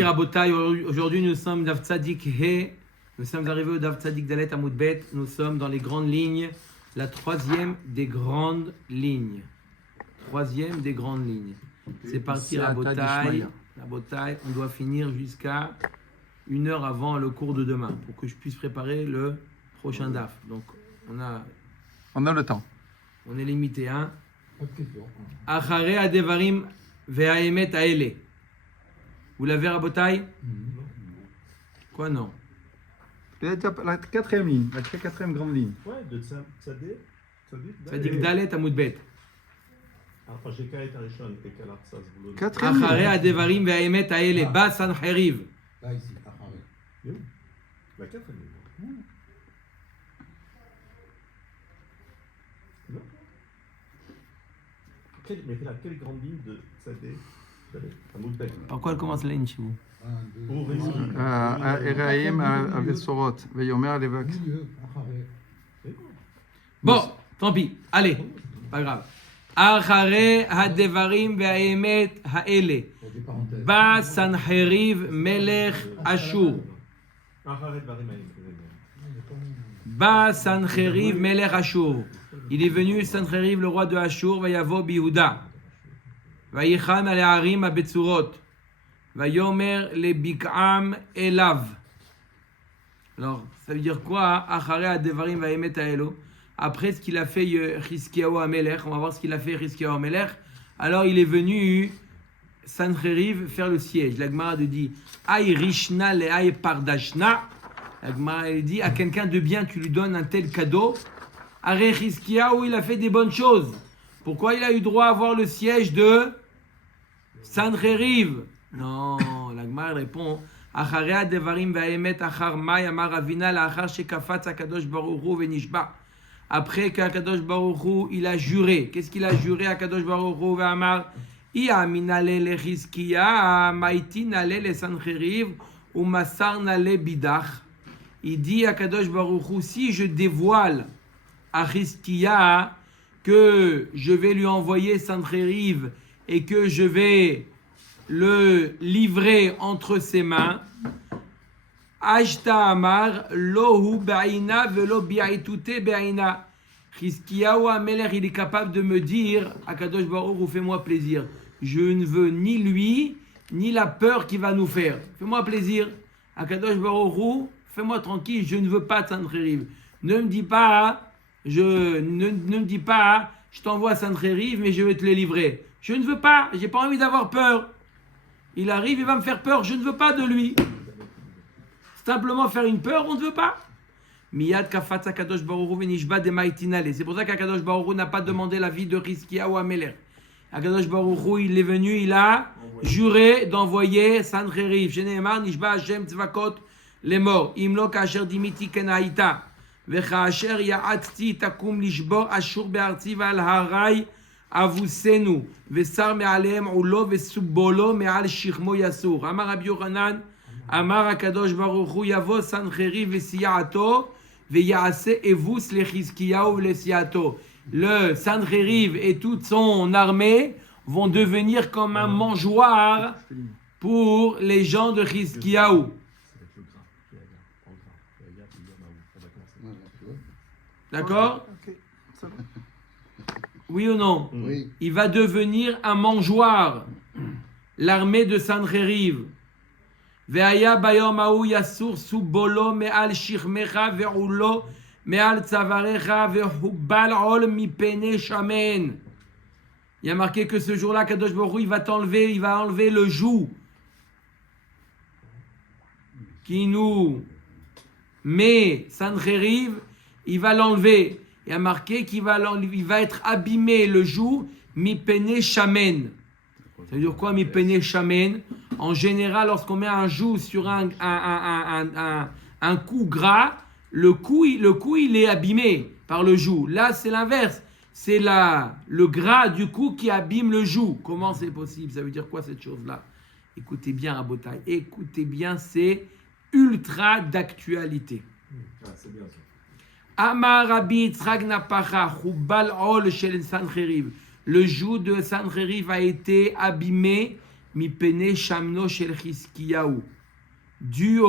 Rabotai, aujourd'hui nous sommes Daf Tzadik He, nous sommes arrivés au Daf Tzadik Dalet Amud Bet, nous sommes dans les grandes lignes, la troisième des grandes lignes. Troisième des grandes lignes. C'est parti Rabotai, on doit finir jusqu'à 1 heure avant le cours de demain pour que je puisse préparer le prochain Daf. Donc on a le temps. On est limité, hein. Achare Adevarim Ve'aemet Aele. Vous l'avez, Rabotai? Quoi, non? La quatrième ligne, la quatrième grande ligne. Ouais, de Tzadik. Tzadik Dalet Amud Bet. Quatrième Achare ligne. Adevarim Ve'aemet Aele. Ba Sancheriv. Là, ici, Achare. La quatrième. Non. Mais quelle grande ligne de Tzadik Amud Bet? Par quoi elle commence la ligne chez vous? Pour résumer. Eraim Avesorot, Veyomer Levak. Milieu, Achare. Bon, tant pis. Allez, pas grave. Achare Adevarim Ve'aemet Haele. Il y a des parenthèses. Ba Sancheriv Melech Ashur. Ba Sancheriv Melech Ashur. Il est venu Sancheriv, le roi de Ashur, Vayavo Bihuda. Vayicham Aleharim Abetzurot. Vayomer le Bik'am Elav. Alors, ça veut dire quoi? Achare Adevarim Vayemet Aelo. Après ce qu'il a fait Hiskiyahu Amelech, on va voir ce qu'il a fait Hiskiyahu Amelech. Alors, il est venu Sancheriv faire le siège. La Gemara dit Aï Rishna le Aï Pardashna. La Gemara dit à quelqu'un de bien, tu lui donnes un tel cadeau. Aré Hiskiyahu, il a fait des bonnes choses. Pourquoi il a eu droit à voir le siège de Sancheriv? Non, la Gemara répond Acharea devarim ve'aemet achar mai amar Avina la'achar shekafatz HaKadosh Baruch Hu ve'nishba. Après qu'Akadosh Baruch Hu, il a juré. Qu'est-ce qu'il a juré Akadosh Baruch Hu ve'amar Ia minale le Chizkiya maiti nale le Sancheriv ou masar nale bidach. Il dit à Kadosh Baruch Hu, si je dévoile à Chizkiya que je vais lui envoyer Sancheriv et que je vais le livrer entre ses mains, Ashta Amar, Lohu Ba'ina velo bi'aitute Ba'ina. Chizkiyahu Amelech, il est capable de me dire, Akadosh Baruch Hu, fais-moi plaisir. Je ne veux ni lui, ni la peur qu'il va nous faire. Fais-moi plaisir. Akadosh Baruch Hu, fais-moi tranquille, je ne veux pas de Sancheriv. Ne me dis pas, je t'envoie Sancheriv, mais je vais te le livrer. Je ne veux pas, j'ai pas envie d'avoir peur. Il arrive, il va me faire peur, je ne veux pas de lui. Simplement faire une peur, on ne veut pas. Miyad kafatz HaKadosh Baruch Hu v'nishba de maitinale. C'est pour ça qu'Akadosh Baruch Hu n'a pas demandé la vie de Hiskiyahu Amelech. Akadosh Baruch Hu, il est venu, il a juré d'envoyer Sancheriv. Sheneemar nishba Hashem tzvakot les morts. Imlo kasher dimiti kenaita. V'chasher ya'atzti takum lishbor ashur be'artzi v'al harai avusenu. V'sar me'alehem ulo v'subbolo me'al shichmo yasur. Amar Rabbi Yochanan, Amar HaKadosh Baruch Hu yavo Sancheriv v'siyato v'ya'ase evus lechizkiyahu v'lesiyato. Le Sancheriv et toute son armée vont devenir comme un mangeoire pour les gens de Chizkiyahu. D'accord? Oui ou non? Oui. Il va devenir un mangeoire, l'armée de Sancheriv. Ve'aya bayom ha'u yasur subbolo me'al shichmecha ve'ulo me'al tzavarecha ve'hubbal ol mipene shamen. Il y a marqué que ce jour-là, Kadosh Baruch Hu, il va enlever le joug qui nous met Sancheriv, il va l'enlever. Il y a marqué qu'il va être abîmé le joug mipene shamen. Ça veut dire quoi, mipene shamen? En général, lorsqu'on met un joug sur un cou gras, le cou il est abîmé par le joug. Là, c'est l'inverse. C'est le gras du cou qui abîme le joug. Comment c'est possible? Ça veut dire quoi cette chose-là? Écoutez bien, Rabotai. Écoutez bien, c'est ultra d'actualité. C'est bien ça. Amar Rabbi Yitzchak Napacha, Chubal Ol Shel Sancheriv. Le joug de Sancheriv a été abîmé Mipene Shamno Shel Chizkiyahu. Dû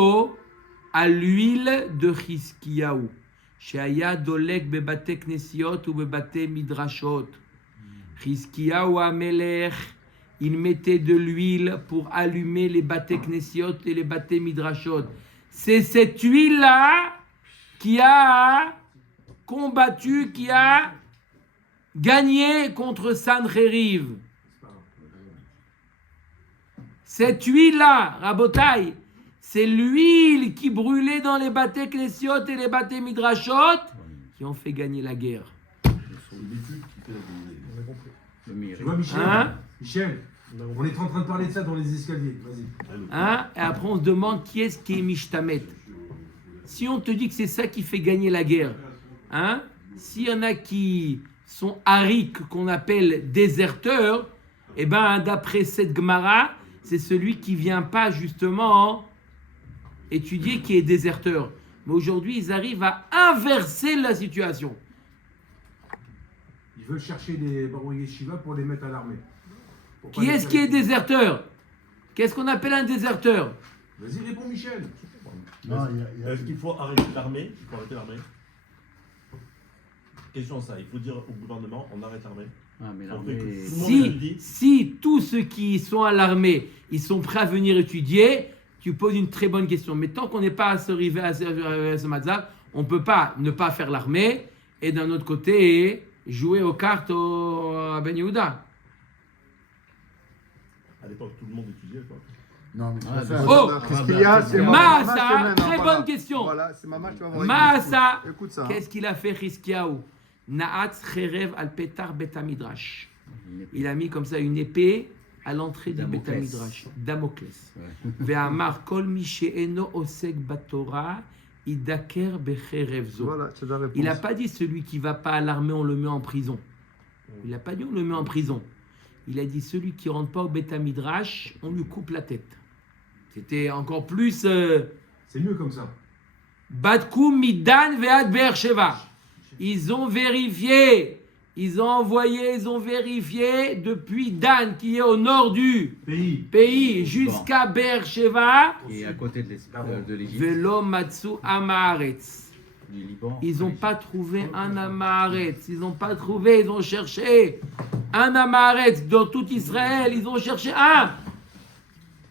à l'huile de Chizkiyahu. Sheaya Dolek Bebate Knesiot ou Bebate Midrashot. Chizkiyahu Amelech, il mettait de l'huile pour allumer les Bate Knesiot et les Bate Midrashot. C'est cette huile-là qui a combattu, qui a gagné contre Sancheriv. Cette huile-là, Rabotai, c'est l'huile qui brûlait dans les Bate Knesiot et les Bate Midrashot qui ont fait gagner la guerre. Tu vois, Michel, Hein? Michel, on est en train de parler de ça dans les escaliers. Vas-y. Hein? Et après, on se demande qui est-ce qui est Mishtamet. Si on te dit que c'est ça qui fait gagner la guerre, hein? S'il y en a qui sont ariques, qu'on appelle déserteurs, eh ben, d'après cette Gemara, c'est celui qui vient pas justement étudier qui est déserteur. Mais aujourd'hui, ils arrivent à inverser la situation. Ils veulent chercher des Baruch Yeshiva pour les mettre à l'armée. Pour pas Qui les est-ce faire qui est étudier. déserteur? Qu'est-ce qu'on appelle un déserteur? Vas-y, réponds, Michel. Non, Est-ce qu'il faut arrêter l'armée? Il faut arrêter l'armée. Question ça, il faut dire au gouvernement, on arrête l'armée. Ah, mais On l'armée. fait que tout le monde le dit. Si tous ceux qui sont à l'armée, ils sont prêts à venir étudier, tu poses une très bonne question. Mais tant qu'on n'est pas arrivé à ce mazal, on ne peut pas ne pas faire l'armée et d'un autre côté jouer aux cartes à Ben Yehuda. À l'époque, tout le monde étudiait quoi. non, mais Ah, tu vas faire- Oh, Qu'est-ce qu'il y a? C'est Massa, ma semaine, très voilà. bonne question. Voilà, c'est ma match, tu vas voir. Massa, Écoute ça. qu'est-ce qu'il a fait Chizkiyahu? Naatz cherev al petar betamidrash. Il a mis comme ça une épée à l'entrée du Damoclès. betamidrash. Damoclès. Ouais. Ve'amar kol mi she'eno osek batorah idaker becherev zo. Voilà, c'est la réponse. Il n'a pas dit celui qui va pas à l'armée, on le met en prison. Il n'a pas dit on le met en prison. Il a dit celui qui rentre pas au betamidrash, on lui coupe la tête. C'était encore plus C'est mieux comme ça. Batkou midan ve'ad Be'ersheva. Ils ont vérifié, ils ont vérifié depuis Dan qui est au nord du pays jusqu'à Be'ersheva. Et à côté de l'Égypte, Velo matsu amaretz. du Liban. Ils n'ont pas trouvé un amaretz. Ils n'ont pas trouvé, ils ont cherché un amaretz dans tout Israël. Ils ont cherché un.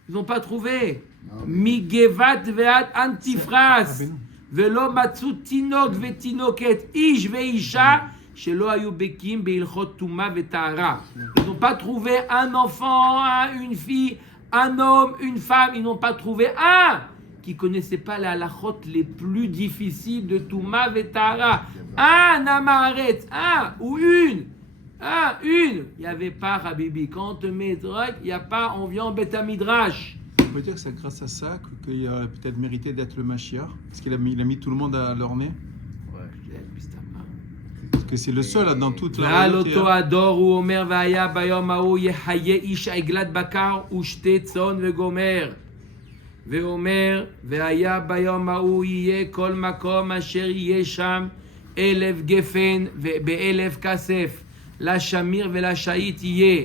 Ils n'ont pas trouvé. Migevat ve'at antifras. Velo matsu tinok ve'tinoket ish ve'isha shelo hayu bekim be'ilchot tuma ve'tahara. Ils n'ont pas trouvé un enfant, une fille, un homme, une femme. Ils n'ont pas trouvé un qui connaissait pas les halachot les plus difficiles de tuma ve'tahara. Un amaretz, un ou une. Une. Il n'y avait pas, Habibi. Quand on te met drogue, il n'y a pas, on vient en bêta midrash. On peut dire que c'est grâce à ça qu'il a peut-être mérité d'être le Mashiach, parce qu'il a mis tout le monde à leur nez. Parce que c'est le seul là, dans toute la ועל royauté, אותו הדור הוא אומר, והיה ביום ההוא יחיה איש עגלת בקר ושתי צאן וגומר. ואומר, והיה ביום ההוא יהיה כל מקום אשר יהיה שם 1,000 גפן ב1,000 כסף. לשמיר ולשעית יהיה.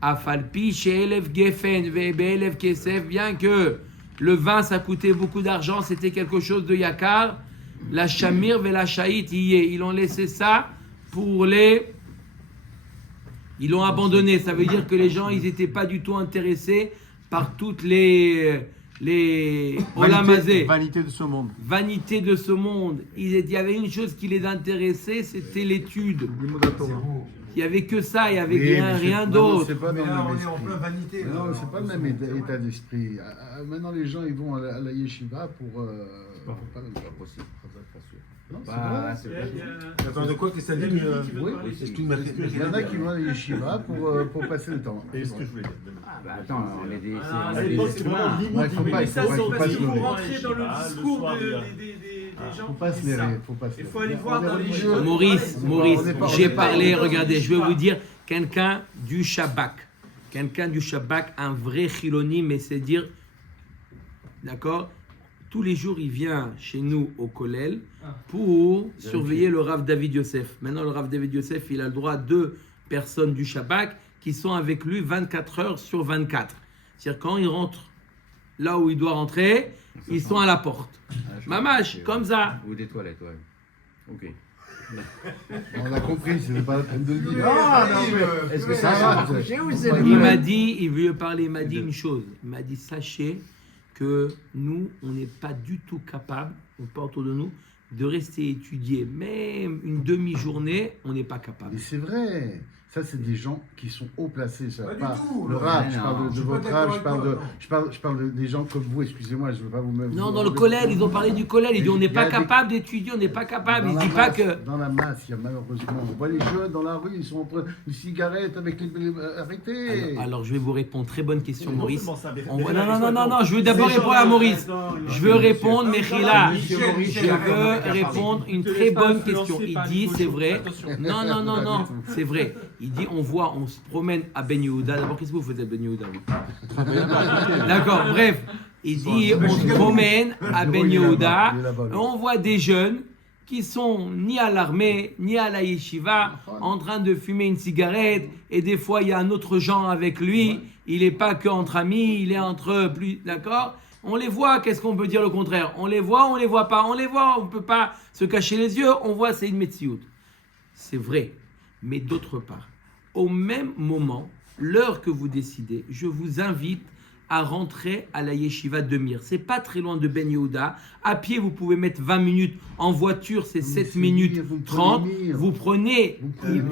אף על פי ש1,000 גפן וב1,000 כסף, bien que le vin ça coûtait beaucoup d'argent, c'était quelque chose de yakar. La Shamir et la Shahit ils ont laissé ça pour les. Ils l'ont abandonné. Ça veut dire que les gens, ils n'étaient pas du tout intéressés par toutes les olamazé, vanité de ce monde. vanité de ce monde. Il y avait une chose qui les intéressait, c'était l'étude. Il n'y avait que ça, il n'y avait rien d'autre. C'est pas Mais dans là, le on même est en esprit. plein vanité. là. Non, c'est pas le même état d'esprit. Maintenant, les gens, ils vont à la yeshiva pour. Pas possible. Non, c'est vrai. C'est pas Attends, de quoi que ça dit Oui, c'est tout ma il y en a qui vont à la yeshiva pour passer le temps. Et ce que je voulais dire. Bah attends, on est des, Ah, on À est l'époque, des c'est êtres vraiment humains. l'immobilier. Ouais, faut pas- Mais ça, faut c'est pas- faut parce pas qu'il se faut leurrer. rentrer dans le Ah, le discours soir, des déjà. gens. Faut pas se qui disent ça. leurrer, faut pas se Il leurrer. faut aller voir On est dans les religieux. gens. Maurice, on j'ai est parlé, pas- regardez, je vais vous dire, quelqu'un du Shabbat, un vrai chiloni, mais c'est dire, d'accord, tous les jours il vient chez nous au Kollel pour surveiller le Rav David Yosef. Maintenant le Rav David Yosef, il a le droit à 2 personnes du Shabbat qui sont avec lui 24 heures sur 24. C'est-à-dire quand ils rentrent là où ils doivent rentrer, ils sont à la porte. Mamash, comme ça. Ou des toilettes, ouais. Ok. On a compris, c'est pas la peine de le dire. Est-ce que Ça ça va, va coucher ou c'est Il m'a dit, il veut parler, il m'a dit une chose. Il m'a dit, sachez que nous, on n'est pas du tout capable, on pas autour de nous, de rester étudier. Même une demi-journée, on n'est pas capable. Mais c'est vrai. Ça, c'est des gens qui sont haut placés. Ça, Pas du pas tout. le rap, Mais je non, parle je de suis pas votre d'accord rap, avec toi, je parle des gens comme vous, excusez-moi, je ne veux pas vous mettre. Non, dans le collège, ils ont parlé du collège. Ils disent, on n'est pas capable d'étudier, on n'est pas capable. Ils ne disent pas que... Dans la masse, il y a malheureusement, on voit les jeunes dans la rue, ils sont en train une cigarette avec les. Arrêtez. Alors, je vais vous répondre. Très bonne question, Mais non Maurice. seulement ça, mais- On mais voit- là, non, je veux d'abord Ces répondre à gens-là, Maurice. Je veux répondre, Mechila. Michel, Je veux répondre une très bonne question. Il dit, c'est vrai. Non, c'est vrai. Il dit, on se promène à Ben Yehuda. D'abord, qu'est-ce que vous faites à Ben Yehuda, vous D'accord, bref. Il dit, on se promène à Ben Yehuda. Et on voit des jeunes qui sont ni à l'armée, ni à la yeshiva, en train de fumer une cigarette. Et des fois, il y a un autre genre avec lui. Il n'est pas qu'entre amis, il est entre plus. D'accord? On les voit, qu'est-ce qu'on peut dire le contraire? On les voit pas. On les voit, on ne peut pas se cacher les yeux. On voit, c'est une metsiout. C'est vrai. Mais d'autre part, au même moment, l'heure que vous décidez, je vous invite à rentrer à la yeshiva de Mir. C'est pas très loin de Ben Yehuda. À pied, vous pouvez mettre 20 minutes. En voiture, c'est 7 minutes 30. Vous prenez...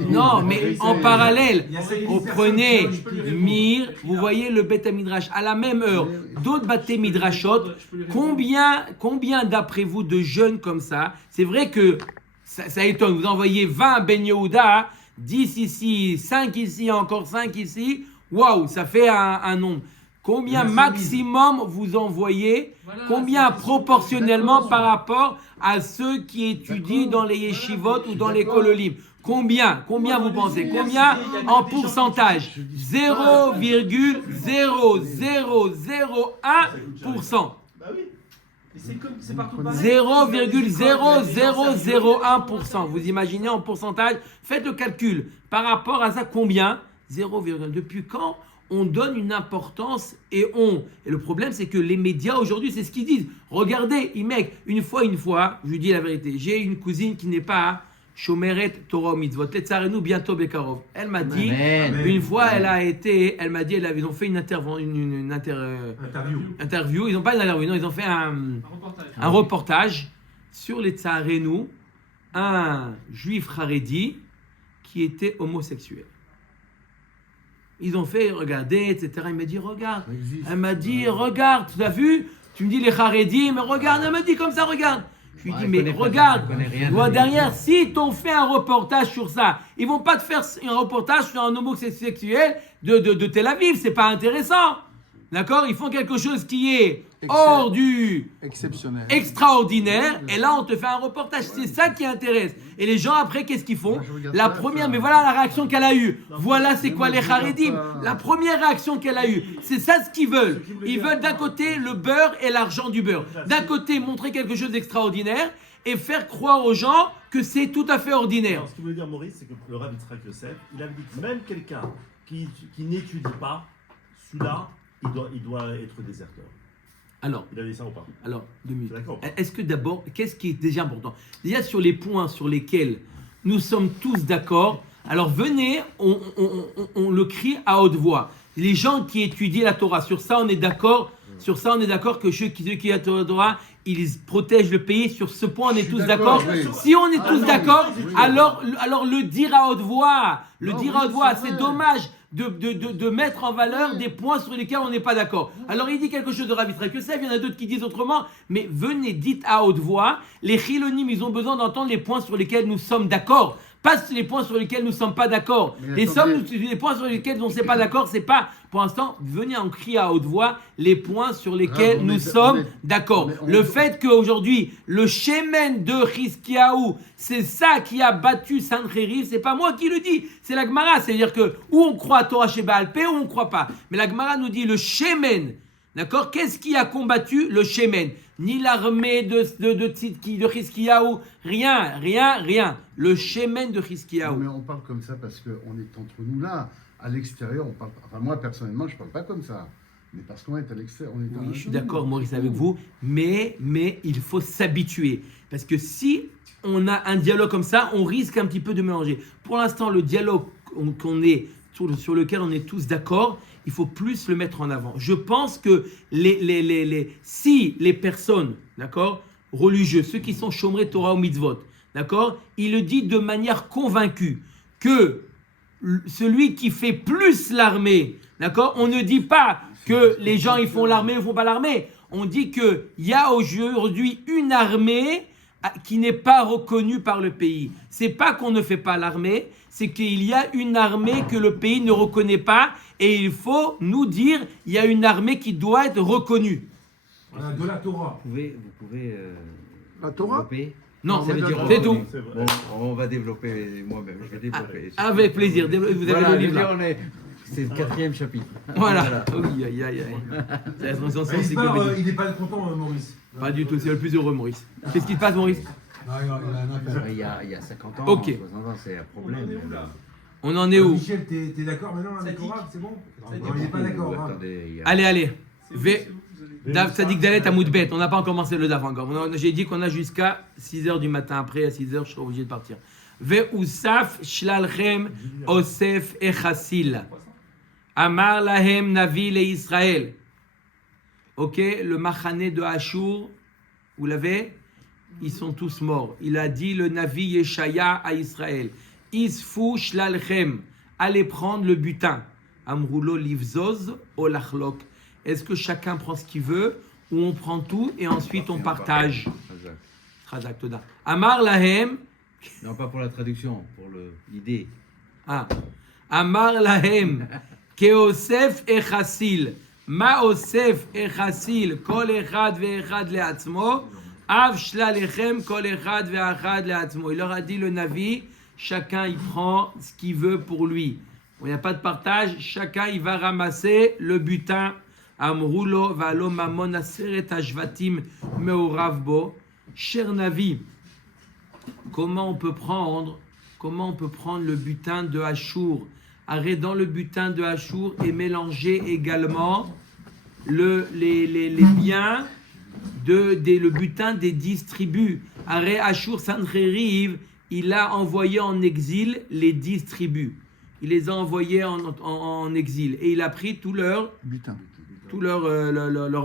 Non, mais en parallèle, vous prenez Mir, vous voyez le Beth Midrash à la même heure. D'autres Beth Midrashot, combien d'après vous de jeunes comme ça? C'est vrai que ça étonne. Vous envoyez 20 à Ben Yehuda, 10 ici, 5 ici, encore 5 ici. Waouh, ça fait un nombre. Combien maximum vous envoyez? Combien proportionnellement par rapport à ceux qui étudient dans les yeshivot ou dans les kololim? Combien vous pensez? Combien en pourcentage? 0,0001%. Bah oui. Et c'est partout pareil. 0,0001%. Vous imaginez en pourcentage? Faites le calcul. Par rapport à ça, combien? 0, depuis quand on donne une importance et le problème, c'est que les médias aujourd'hui, c'est ce qu'ils disent. Regardez, mec, une fois, je lui dis la vérité. J'ai une cousine qui n'est pas Shomeret Torah Mitzvot. Tetzarenu bientôt Bekarov. Elle m'a dit, une fois, ils ont fait une interview. Ils n'ont pas une interview, non, ils ont fait un reportage sur les Tsarenu, un juif Haredi qui était homosexuel. Ils ont fait regarder, etc. Il m'a dit, regarde. Elle m'a dit, regarde, tu as vu? Tu me dis les Haredi, mais regarde. Elle m'a dit comme ça, regarde. Je lui dis, mais regarde, derrière, si t'ont fait un reportage sur ça, ils vont pas te faire un reportage sur un homosexuel de Tel Aviv, c'est pas intéressant. D'accord? Ils font quelque chose qui est hors du exceptionnel, extraordinaire, et là on te fait un reportage. C'est ça qui intéresse. Et les gens après, qu'est-ce qu'ils font? La première, mais voilà la réaction qu'elle a eue. Voilà c'est quoi les Haredim. La première réaction qu'elle a eue, c'est ça ce qu'ils veulent. Ils veulent d'un côté le beurre et l'argent du beurre. D'un côté montrer quelque chose d'extraordinaire et faire croire aux gens que c'est tout à fait ordinaire. Alors, ce qu'il veut dire Maurice, c'est que le Rav Yitzhak Yosef, il avait dit que même quelqu'un qui n'étudie pas, celui-là, il doit être déserteur. Alors, il a dit ça ou pas? Alors, 2 minutes. D'accord. Est-ce que d'abord, qu'est-ce qui est déjà important? Déjà sur les points sur lesquels nous sommes tous d'accord, alors venez, on le crie à haute voix. Les gens qui étudient la Torah, sur ça on est d'accord. Sur ça on est d'accord que ceux qui étudient la Torah, ils protègent le pays. Sur ce point on est tous d'accord. Si on est tous d'accord, alors le dire à haute voix. C'est dommage de mettre en valeur des points sur lesquels on n'est pas d'accord. Alors il dit quelque chose de Rav Yitzhak Yosef, il y en a d'autres qui disent autrement, mais venez, dites à haute voix, les chilonim, ils ont besoin d'entendre les points sur lesquels nous sommes d'accord, pas les points sur lesquels nous ne sommes pas d'accord. Les points sur lesquels on ne s'est pas d'accord, c'est pas, pour l'instant, venez en crier à haute voix les points sur lesquels nous sommes d'accord. Le fait qu'aujourd'hui, le shemen de Chizkiyahu, c'est ça qui a battu Sancheriv, c'est pas moi qui le dis, c'est la Gemara. C'est-à-dire que ou on croit à Torah chez Baal Pé ou on ne croit pas. Mais la Gemara nous dit le shemen, d'accord? Qu'est-ce qui a combattu le shemen? Ni l'armée de Chizkiyahu, rien. Le shemen de Chizkiyahu. Mais on parle comme ça parce qu'on est entre nous là. À l'extérieur, on parle. Enfin, moi personnellement, je parle pas comme ça. Mais parce qu'on est à l'extérieur, on est Oui, à je suis l'intérieur. d'accord, Maurice, avec vous, mais il faut s'habituer. Parce que si on a un dialogue comme ça, on risque un petit peu de mélanger. Pour l'instant, le dialogue sur lequel on est tous d'accord, il faut plus le mettre en avant. Je pense que si les personnes, d'accord, religieuses, ceux qui sont chômés Torah ou mitzvot, d'accord, il le dit de manière convaincue que celui qui fait plus l'armée, d'accord, on ne dit pas que les gens ils font l'armée ou font pas l'armée. On dit qu'il y a aujourd'hui une armée qui n'est pas reconnue par le pays. C'est pas qu'on ne fait pas l'armée, c'est qu'il y a une armée que le pays ne reconnaît pas et il faut nous dire il y a une armée qui doit être reconnue. Voilà, de la Torah. Vous pouvez La Torah développer. Non, Ça veut dire c'est tout. C'est vrai. Bon, on va développer moi-même. Je vais développer. Avec plaisir. Vous avez Voilà, le je veux livre là. dire, c'est le 4e chapitre. Voilà. Oui, aïe, aïe, aïe. C'est la transmission Il encyclopédique. il n'est pas content, Maurice. Pas du tout, c'est le plus heureux, Maurice. Qu'est-ce qui se passe, Maurice? Il y a 50 ans, Ok. 60 ans, c'est un problème. On en est où? Michel, t'es d'accord maintenant avec Torah, c'est bon? Non, il n'est pas d'accord. hein. Attendez, il y a- Allez. Dav Tzadik Dalet à Moudbet. On n'a pas commencé le Dav encore. J'ai dit qu'on a jusqu'à 6h du matin. Après, à 6h, je serai obligé de partir. Ve'usaf shlalchem osef echasil. Amar lahem navi le Israël. Ok, le machané de Ashur, vous l'avez? Ils sont tous morts. Il a dit le Navi Yeshaya à Israël. Isfu shlalchem. Allez prendre le butin. Amroulo livzoz olachlok. Est-ce que chacun prend ce qu'il veut ou on prend tout et ensuite on partage? Hazak. Chazak Toda. Amar lahem. Non, pas pour la traduction, pour l'idée. Ah. Amar lahem. Keosef echasil. Ma osef echasil. Kol echad ve'echad le'atzmo. Av shlalchem kol echad ve'echad le'atzmo. Il leur a dit le Navi, chacun il prend ce qu'il veut pour lui. Il n'y a pas de partage, chacun il va ramasser le butin. Amrulo valo mamon aseret ashvatim meorav bo. Cher Navi, comment on peut prendre le butin de Ashur? Arrête, dans le butin de Ashur et mélanger également les biens le butin des 10 tribus. Arrête, Ashur Sancheriv, il a envoyé en exil les 10 tribus. Il les a envoyés en exil et il a pris tout leur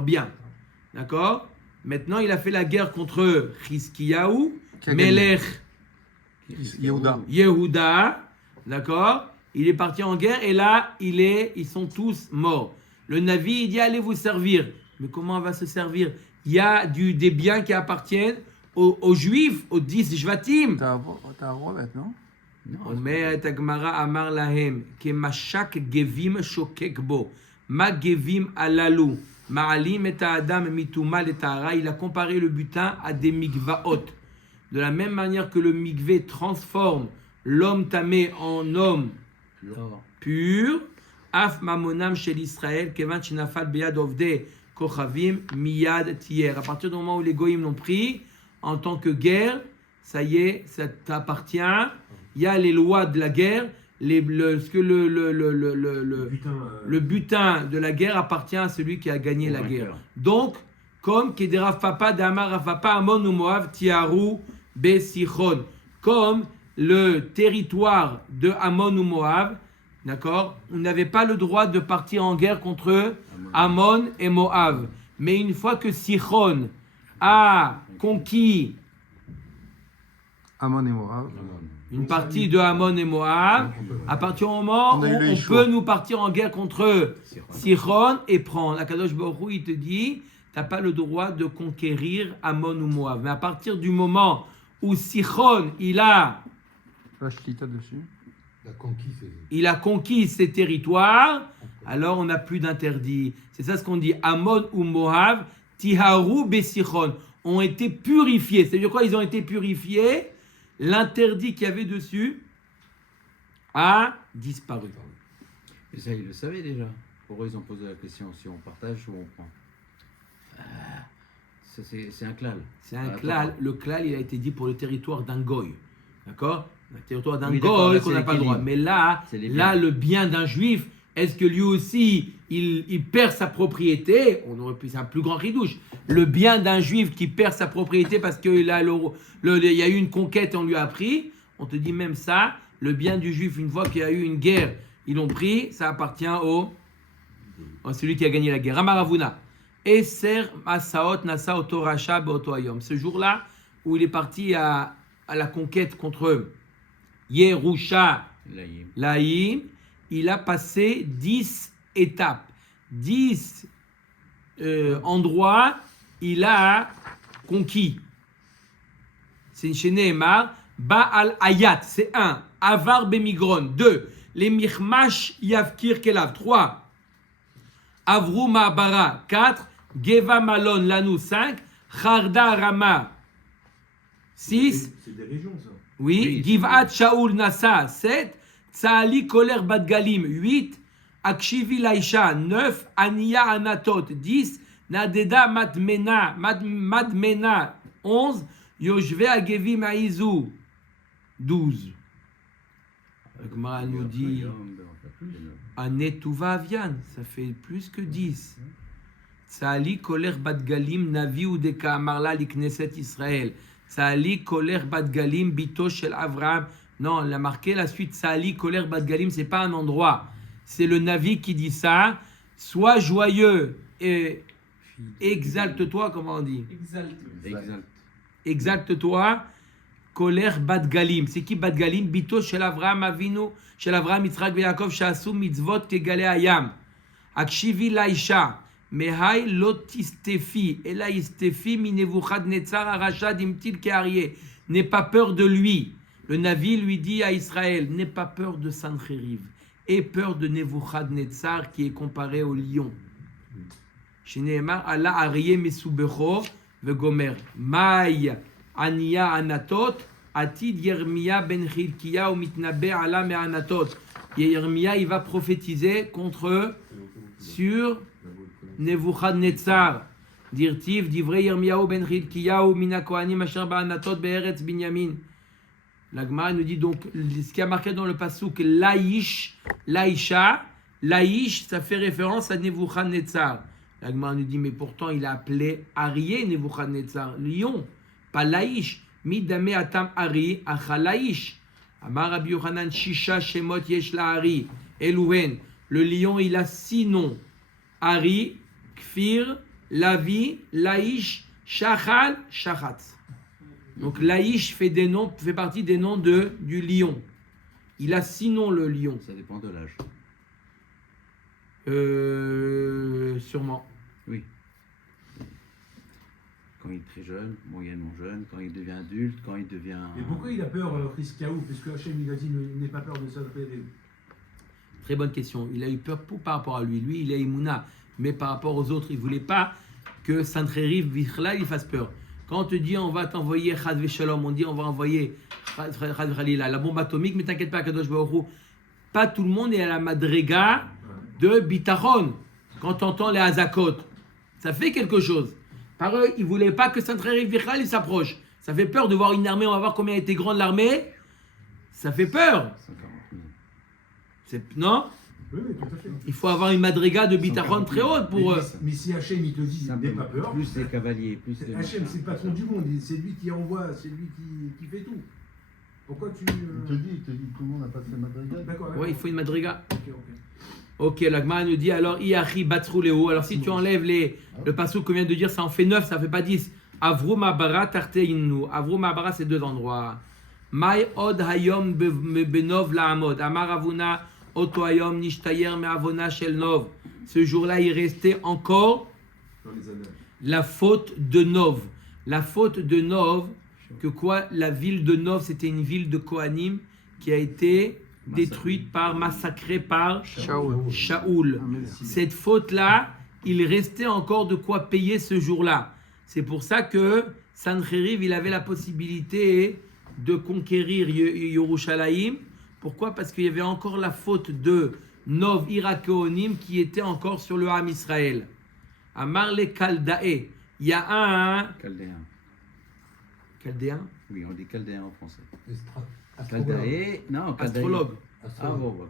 bien. D'accord? Maintenant, il a fait la guerre contre Chizkiyahu, Qui a gagné? Melech Yehuda. Yehuda. D'accord? Il est parti en guerre et là, ils sont tous morts. Le Navi, il dit allez vous servir. Mais comment on va se servir? Il y a des biens qui appartiennent aux Juifs, aux 10 Shvatim. T'as Rovet, non? אומרת הגמרא אמר להם כמשק גבים שוקק בו מה גבים הללו מעלים את האדם מטומאה לטהרה. Il a comparé le butin à des mikvaot. De la même manière que le mikvé transforme l'homme tamé en homme pur, af mamonam shel Israël kevan shenafal beyad ovdei kochavim miyad tier. À partir du moment où les goïms l'ont pris en tant que guerre, ça y est, ça t'appartient. Il y a les lois de la guerre. Le butin de la guerre appartient à celui qui a gagné la guerre. Donc, comme Kederav Papa d'Amar Rafapa Amon ou Moav Tiaru Besichon, comme le territoire de Amon ou Moav, d'accord, on n'avait pas le droit de partir en guerre contre Amon et Moav. Mais une fois que Sichon a conquis Amon et Moab. une partie de Amon et Moab, à partir du moment où on peut nous partir en guerre contre Sichon et prendre. Akadosh Baruch Hu, il te dit, tu n'as pas le droit de conquérir Amon ou Moab. Mais à partir du moment où Sichon, il a conquis ses territoires, alors on n'a plus d'interdit. C'est ça ce qu'on dit. Amon ou Moab, Tiharu Besichon, ont été purifiés. C'est-à-dire quoi? Ils ont été purifiés. L'interdit qu'il y avait dessus a disparu. Et ça, ils le savaient déjà. Pour eux, ils ont posé la question si on partage ou on prend. Ça, c'est un klal. C'est un klal. Le klal, il a été dit pour le territoire d'un goy. D'accord? Le territoire d'un Oui, d'accord, goy là, qu'on c'est n'a pas le droit. l'équilibre. Mais là, C'est les biens. le bien d'un juif, est-ce que lui aussi, il perd sa propriété? On aurait pu, c'est un plus grand ridouche. Le bien d'un juif qui perd sa propriété parce qu'il a il y a eu une conquête, on lui a pris. On te dit même ça, le bien du juif, une fois qu'il y a eu une guerre, ils l'ont pris, ça appartient au celui qui a gagné la guerre. Amaravuna. Eser Masaot Nasa Oto Rasha Beoto Hayom. Ce jour-là, où il est parti à la conquête contre Yerusha Laïm, il a passé 10 étapes, 10 endroits, il a conquis. C'est chez Nehemar, Baal Hayat, c'est 1. Avar Bemigron, 2. Les Michmash Yavkir Kelav, 3. Avru Ma'abara, 4. Geva Malon Lanu, 5. Charda Rama, 6. C'est des régions, ça. Oui. Givat Shaul Nassa, 7. Tsaali Koler Badgalim, 8. Akshivi Laisha, 9. Aniya Anatot, 10. Nadeda Madmena, 11. Yoshve Agevi Maïzou, 12. La Gemara nous dit Anetuva Avian, ça fait plus que 10. Tsaali Koler Badgalim Navi Udeka Amarla Likneset Israël. Tsaali Koler Badgalim Bito Shel Avraham. Non, il a marqué la suite Tsaali Koler Badgalim, c'est pas un endroit. C'est le Navi qui dit ça. Sois joyeux et exalte-toi, comment on dit? Exalte-toi. Koler Badgalim. C'est qui Badgalim? Bito Shel Avraham Avinu, Shel Avraham Yitzhak Ve'Yakov Sha'asu mitzvot kegale hayam. Akshivi Laisha. Mehai lotistefi. Ela istefi mi Nebuchadnezzar arachad imtil ke'aryeh. N'aie pas peur de lui. Le Navi lui dit à Israël, n'aie pas peur de Sancheriv. Aie peur de Nebuchadnezzar qui est comparé au lion. Chez Nehemar, Allah aryeh mesubecho vegomer. Maï aniya anatot. Atid Yermia ben Chilkiya ou mitnabe ala me anatot. Yermia, il va prophétiser contre sur Nebuchadnezzar. Dirtiv, divrei Yermiyahu ben Chilkiyahu mina kohanim asher ba'anatot be'eretz binyamin. La Gemara nous dit donc ce qui a marqué dans le passouk Laïsh, Laïcha, Laïsh, ça fait référence à Nebuchadnezzar. La Gemara nous dit mais pourtant il a appelé Aryeh Nebuchadnezzar, lion, pas Laïsh. Midame atam Ari, achalaïsh. Amar Rabbi Yochanan Shisha Shemot Yesh la Ari, Elouhen. Le lion il a 6 noms. Ari, Kfir, Lavi, Laïsh, Shachal, Shachat. Donc Laïsh fait partie des noms du lion. Il a 6 noms le lion. Ça dépend de l'âge. Sûrement. Oui. Quand il est très jeune, moyennement jeune, quand il devient adulte, quand il devient... Et pourquoi il a peur, Chizkiyahu? Puisque Hachem, il a dit, n'aie pas peur de ça. Très bonne question. Il a eu peur par rapport à lui. Lui, il est Emouna. Mais par rapport aux autres, il ne voulait pas que Sancheriv Vichla il fasse peur. Quand on te dit on va t'envoyer Chad Veshalom, on dit on va envoyer la bombe atomique, mais t'inquiète pas, Kadosh Baruch Hu, pas tout le monde est à la madrega de Bitachon. Quand tu entends les Hazakot, ça fait quelque chose. Par eux, ils ne voulaient pas que Sancheriv Vichla il s'approche. Ça fait peur de voir une armée, on va voir combien était grande l'armée. Ça fait peur. 140 000. Non? Oui, tout à fait. Il faut avoir une madriga de Bitachon très haute pour... Mais si Hachem, il te dit, n'aie pas peur. Plus les cavaliers, plus les... Hachem, c'est le patron du monde, c'est lui qui envoie, c'est lui qui fait tout. Pourquoi tu... Il te dit, tout le monde n'a pas fait madrigal. D'accord. Oui, il faut une madriga. Ok. Ok, la Gemara nous dit alors Iachi Batsrou Léo. Alors si tu enlèves le passage qu'on vient de dire, ça en fait 9, ça fait pas 10. Avrum Abara Tarteinu. Avrum Abara, c'est 2 endroits. Mai Od Hayom Benov Lahamod. Amar Avuna Oto Hayom Nishtayer Me'avona Shel Nov. Ce jour-là, il restait encore Dans les années. la faute de Nov. La faute de Nov, que quoi? La ville de Nov, c'était une ville de Kohanim qui a été détruite massacrée par Shaoul. Cette faute-là, il restait encore de quoi payer ce jour-là. C'est pour ça que Sancheriv, il avait la possibilité de conquérir Yerushalayim. Pourquoi? Parce qu'il y avait encore la faute de Nov Irakeonim qui était encore sur le Ham Israël. Amar le Kaldaé. Il y a un... Chaldéen. Chaldéen? Oui, on dit chaldéen en français. Astrologue. Caldaé, non, Caldaé. Astrologue. Ah bon, bah,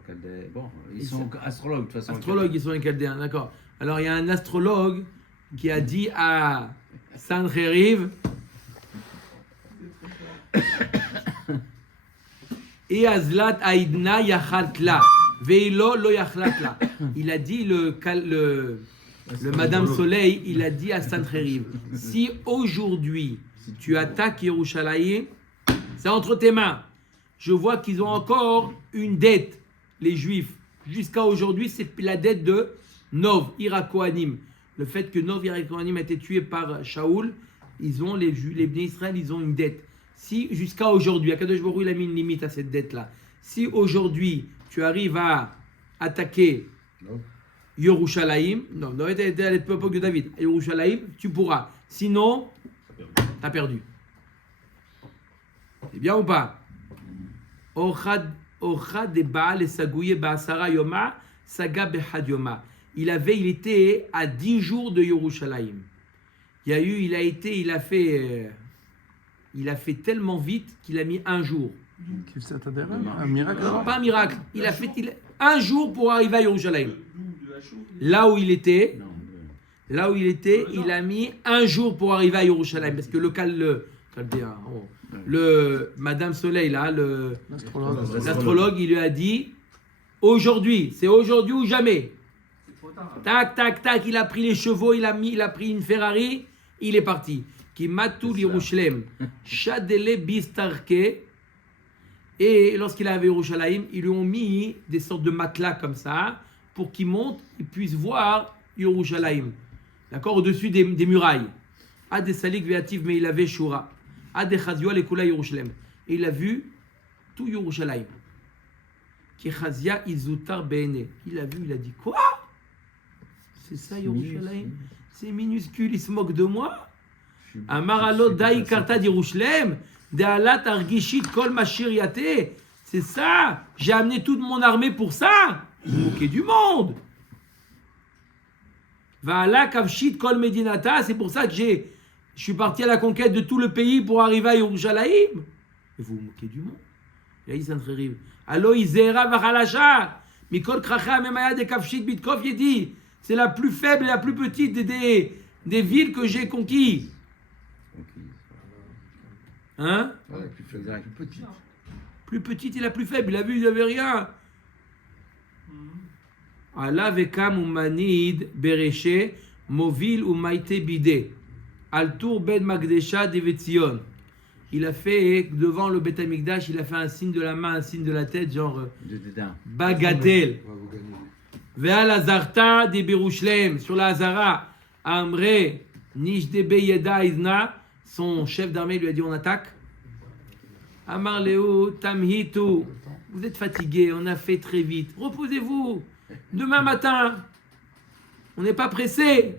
bon, ils sont astrologues de toute façon. Astrologues, ils sont les Chaldéens, d'accord. Alors il y a un astrologue qui a dit à Sancheriv et Azlat Aidna Yachaltla, Veilo lo Yachlatla. Il a dit le Madame Soleil, il a dit à Sancheriv, si aujourd'hui tu attaques Yerushalayim, c'est entre tes mains. Je vois qu'ils ont encore une dette, les Juifs. Jusqu'à aujourd'hui, c'est la dette de Nov, Irakoanim. Le fait que Nov, Irakoanim a été tué par Shaoul, ils ont les Bnei Israël, ils ont une dette. Si jusqu'à aujourd'hui, Akadosh Baruch Hu, il a mis une limite à cette dette-là. Si aujourd'hui, tu arrives à attaquer Yerushalayim, non, c'était à l'époque de David, Yerushalayim, tu pourras. Sinon, tu as perdu. C'est bien ou pas? Il était à 10 jours de Yerushalayim. Il a fait tellement vite qu'il a mis un jour. Un miracle. Non, pas un miracle. Il a fait un jour pour arriver à Yerushalayim. Là où il était, il a mis un jour pour arriver à Yerushalayim. Parce que le Madame Soleil, là, l'astrologue, il lui a dit aujourd'hui, c'est aujourd'hui ou jamais. Tac, tac, tac, il a pris les chevaux, il a pris une Ferrari, il est parti. Qui matou l'Yerushalem, Shadele Bistarke. Et lorsqu'il est arrivé à Yerushalayim, ils lui ont mis des sortes de matelas comme ça pour qu'il monte et puisse voir Yerushalayim. D'accord, au-dessus des murailles. Ad Salik Veativ, mais il avait Shura. Ad Chazioa Lekula Yerushalem. Et il a vu tout Yerushalayim. Qui Chazia Izutar Bene. Il a vu, il a dit quoi? C'est ça Yerushalayim? C'est minuscule, il se moque de moi? Amaralo Dai Karta d'Yerushalem. De'alat Argishit Kol Mashir Yate. C'est ça. J'ai amené toute mon armée pour ça. Moquer du monde. Va'ala Kavshit Kol Medinata. C'est pour ça que je suis parti à la conquête de tout le pays pour arriver à Yerushalayim. Et vous vous moquez du monde. Et là, il s'entrerive. Allo Izera Vachalasha. Mikol Kracha Memaya de Kavshit Bitkov Yedi. C'est la plus faible et la plus petite des villes que j'ai conquises. Hein? Ouais, plus petite. Plus petite et la plus faible. Il a vu, il n'avait rien. Allah vekam umanid bereche movil umaite bide. Altour ben magdesha devetzion. Il a fait devant le Bet Amikdash, il a fait un signe de la main, un signe de la tête, genre bagatel. Ve'al azarta de Berushlem, sur la Hazara, Amre nishdebe yeda izna. Son chef d'armée lui a dit on attaque. Amar Leo Tamhitu, vous êtes fatigué, on a fait très vite. Reposez-vous. Demain matin, on n'est pas pressé.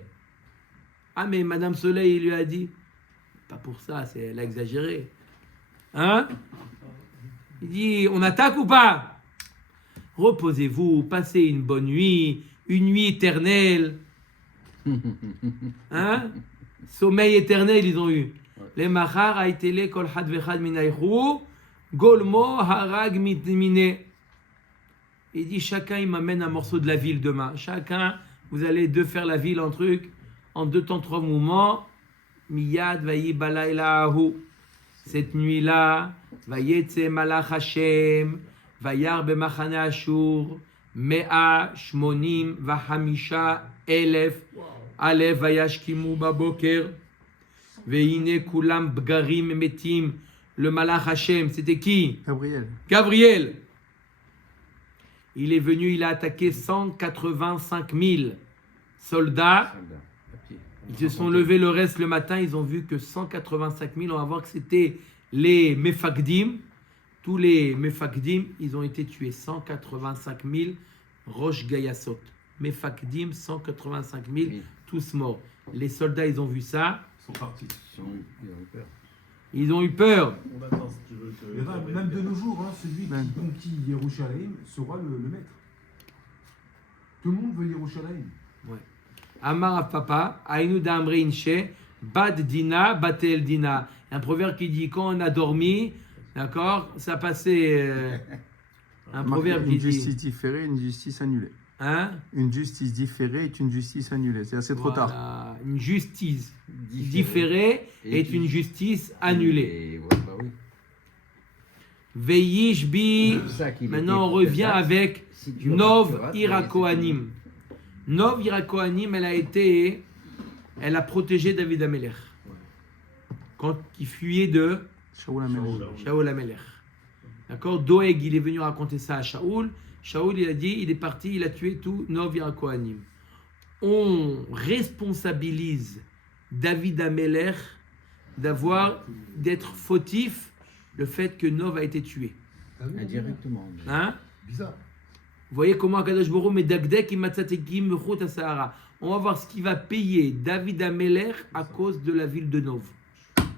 Ah mais Madame Soleil il lui a dit, pas pour ça, elle a exagéré. Hein? Il dit on attaque ou pas? Reposez-vous, passez une bonne nuit, une nuit éternelle. Hein? Sommeil éternel ils ont eu. Les machar a été les kol had vechad minaychu golmo harag mitmine. Il dit chacun il m'amène un morceau de la ville demain. Chacun vous allez faire la ville en truc en 2 temps 3 mouvements. Miyad vayi balaylahu. Cette nuit-là, vayetze malach Hashem vayar bemachane Ashur mea shmonim vahamisha elef alef vayashkimu baboker. Veine kulam bgarim metim. Le malach Hashem, c'était qui? Gabriel. Il est venu, il a attaqué 185 000 soldats. Ils se sont levés le reste le matin, ils ont vu que 185 000, on va voir que c'était les Mefakdim. Tous les Mefakdim, ils ont été tués. 185 000 Rosh Gayasot. Mefakdim, 185 000, tous morts. Les soldats, ils ont vu ça. Ils sont partis. Ils ont eu peur. On attend si tu veux. Même de nos jours, hein, celui qui conquit Yerushalayim sera le maître. Tout le monde veut Yerushalayim. Ouais. Amar Papa, Aïnou d'Amre Inche, Bad Dina, Batel Dina. Un proverbe qui dit quand on a dormi, d'accord, ça passait Un Marqué proverbe qui une justice dit. différée, une justice annulée. Hein? Une justice différée est une justice annulée. C'est-à-dire c'est trop tard. Voilà. Une justice Différée différée est une justice annulée. Et ouais, bah oui. Veillishbi. C'est pour ça qu'il Maintenant, on était revient prophète. avec Si Dieu Nov restera, Irakoanim. Nov Irakoanim, elle a protégé David Amelech. Quand il fuyait de Shaoul Amelech. Shaoul Amelech. D'accord? Doeg, il est venu raconter ça à Shaoul. Shaoul, il a dit, il est parti, il a tué tout Nov Irakoanim. On responsabilise David Amelech d'être fautif le fait que Nov a été tué. Indirectement. Hein? Bizarre. Vous voyez comment Akadosh Baruch Hu medagdek imatzatekim mechut asahara. On va voir ce qu'il va payer David Amelech à cause de la ville de Nov.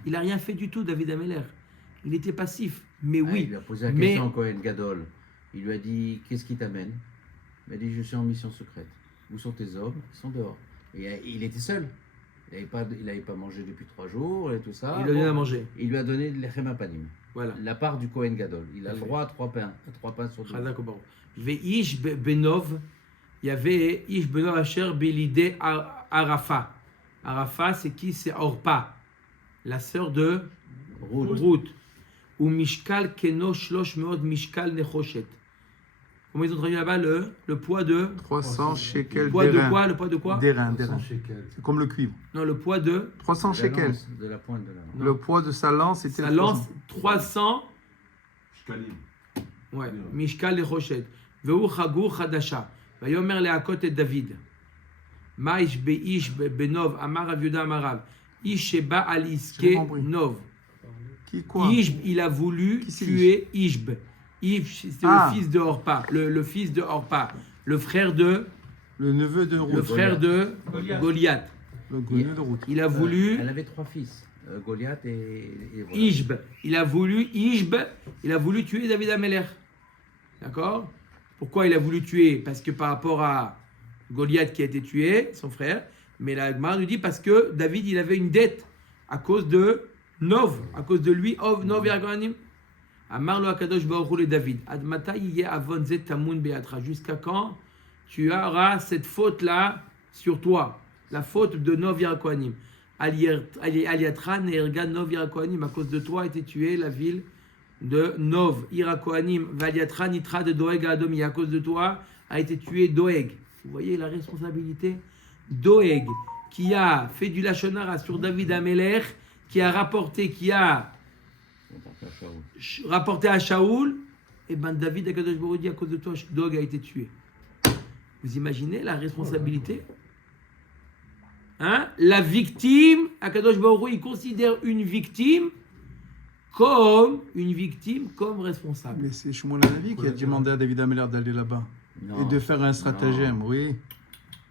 Il n'a rien fait du tout, David Amelech. Il était passif. Mais Ah, oui. il lui a posé la mais- question à Cohen Gadol. Il lui a dit, qu'est-ce qui t'amène? Il a dit, je suis en mission secrète. Où sont tes hommes? Ils sont dehors. Et il était seul. Il n'avait pas mangé depuis 3 jours et tout ça. Il lui a donné à manger. Il lui a donné de l'echem apanim. Voilà. La part du Cohen Gadol. Il a le Parfait. droit à 3 pains sur 2. Chazak Obaru. Veish benov, il y avait Ish benov asher belide Arafa. Arafa, c'est qui? C'est Orpa, la sœur de Ruth. Ou Mishkal keno shlosh meod Mishkal nechoshet. Comment ils ont traduit là-bas le poids de 300 shekels le poids de d'airain. quoi? Le poids de quoi? D'airain. 100 shekels. C'est comme le cuivre. Non, le poids de 300 shekels. De la pointe de la lance. Non. Le poids de sa lance était sa lance 300. Shkalim. Ouais. Mishkal nechoshet. Veu chagur chadasha. Vayomer leakot et David. Maish beish benov amar Rav Yehuda amar Rav. Ish sheba al J'ai iske pas compris. nov. Qui quoi? Ishb, il a voulu Qui c'est tuer Ishb. Ishb, c'est Ah. le fils de Orpa, le fils de Orpa, le frère de Le neveu de Ruth. Goliath. Le neveu de Ruth. Il a voulu Elle avait 3 fils. Goliath et voilà. Ishb. Il a voulu tuer David Amelech. D'accord? Pourquoi il a voulu tuer? Parce que par rapport à Goliath qui a été tué, son frère, mais la Gemara nous dit parce que David il avait une dette à cause de Nov, à cause de lui, Nov Yarakoanim. Amar lo Akadosh Baruch Hu le David. Ad matai yeh avon zet tamun be'atra. Jusqu'à quand tu auras cette faute-là sur toi? La faute de Nov Yarakoanim. Aliatra ne'erga Nov Yarakoanim. À cause de toi a été tuée la ville de Nov Yarakoanim. Valiatra nitra de Doeg à Adomi. À cause de toi a été tué Doeg. Vous voyez la responsabilité? Doeg qui a fait du lachonara sur David Amelech, qui a rapporté, rapporté à Shaoul, et ben David Akadosh Baruch Hu dit à cause de toi, Doeg a été tué. Vous imaginez la responsabilité? Hein? La victime, Akadosh Baruch Hu, il considère une victime comme responsable. Mais c'est Shmuel Hanavi qui a demandé à David Amelech d'aller là-bas. Non. Et de faire un stratagème, oui.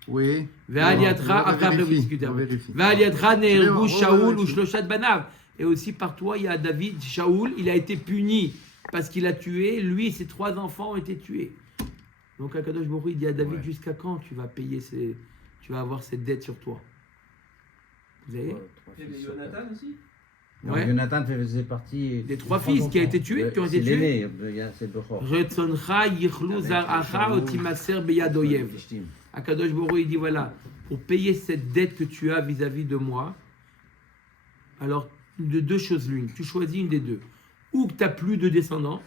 Oui. Ve'aliatra, On après vous vérifie, discutez. on vérifie. Ve'aliatra ne'ergu Ouais, Shaoul ouais, ou c'est- Shloshat Banav. Et aussi par toi, il y a David, Shaoul, il a été puni parce qu'il a tué, lui et ses 3 enfants ont été tués. Donc Akadosh Baruch Hu, il dit à David, jusqu'à quand tu vas payer tu vas avoir cette dette sur toi? Vous voyez? Il y avait Jonathan aussi. Non, Ouais. Jonathan faisait partie Des 3 fils qui ont été tués, qui ont été c'est tués. l'aîné, c'est le Bechor. Retzoncha yichlu zaracha otimaser beyad oyev. Akadosh Baruch Hu, il dit voilà, pour payer cette dette que tu as vis-à-vis de moi, alors de 2 choses l'une, tu choisis une des deux. Ou que tu n'as plus de descendance,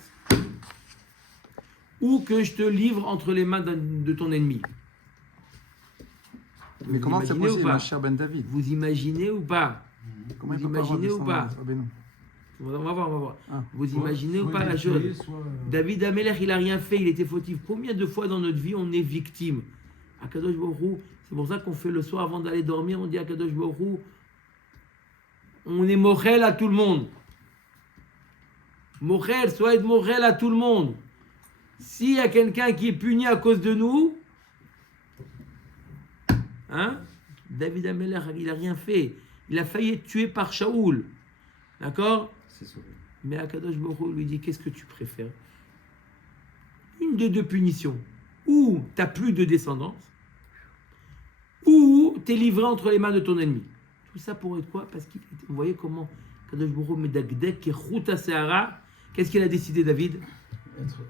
ou que je te livre entre les mains de ton ennemi. Mais comment c'est imaginez ou possible, pas? ma chère Ben David? Vous imaginez ou pas? Comment il Vous peut pas avoir imaginez ou pas? descendance? Ah ben non. On va voir. Ah. Vous Soit- imaginez ou soit pas il la est chose? tué, soit, David Amelech, il n'a rien fait, il était fautif. Combien de fois dans notre vie on est victime? Akadosh Baruch Hu, c'est pour ça qu'on fait le soir avant d'aller dormir, on dit à Akadosh Baruch Hu, on est mochel à tout le monde. Mochel, soit être mochel à tout le monde. S'il y a quelqu'un qui est puni à cause de nous, hein? David Amelech, il n'a rien fait. Il a failli être tué par Shaoul. D'accord? C'est sauvé. Mais Akadosh Baruch Hu lui dit, qu'est-ce que tu préfères? Une des 2 punitions. Ou tu n'as plus de descendance, ou tu es livré entre les mains de ton ennemi. Tout ça pour être quoi? Parce que vous voyez comment Akadosh Baruch Hu medagdek et Chuta Seara, qu'est-ce qu'il a décidé David?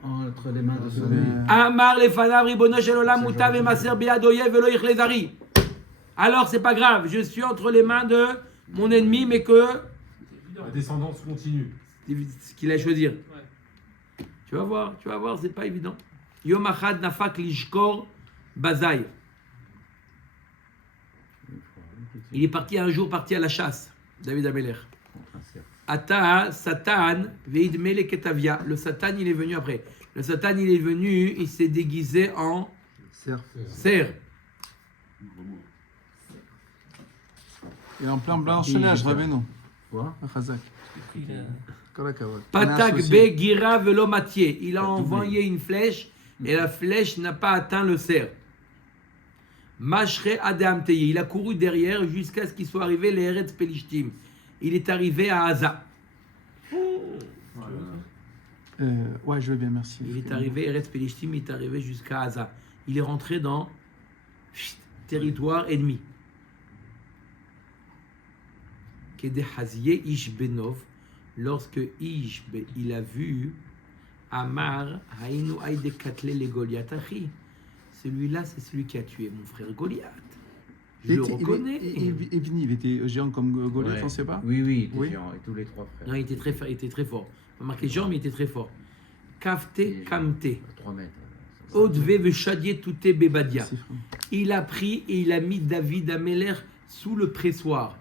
Entre les mains de son Amar lefanav ribono shel olam mutav emaser biyad oyev velo yichle zari. Alors c'est pas grave, je suis entre les mains de mon ennemi, mais que La descendance continue. c'est ce qu'il a choisi. Tu vas voir, c'est pas évident. Yom achad nafak lishkor bazai. Il est parti un jour à la chasse, David Ameler. Ata Satan veidme le ketavia. Le Satan il est venu après. Le Satan il est venu, il s'est déguisé en cerf. Il est en plein blanchonnage, Rabbeinu. Quoi Chazak. Korakavod. Patak be gira velo matier. Il a envoyé une flèche et la flèche n'a pas atteint le cerf. Mashre Adamteye. Il a couru derrière jusqu'à ce qu'il soit arrivé les Eretz Pelishtim. Il est arrivé à Haza. Ouais, je vais bien, merci. Il est arrivé, Eretz Pelishtim, il est arrivé jusqu'à Haza. Il est rentré dans territoire ennemi. Kede Haziye Ishbenov, lorsque Ishbe, il a vu Amar Hainu Aïde Katle le Goliath Achi. Celui-là, c'est celui qui a tué mon frère Goliath. Je le reconnais. Il était géant comme Goliath, on ne sait pas. Oui, il était Oui. géant, et tous les trois frères. Non, il était très fort. On a marqué géant, mais il était très fort. Kafte Kamte. 3 mètres. Odve Veshadier Touté Bebadia. C'est vrai. Il a pris et il a mis David Ameler sous le pressoir.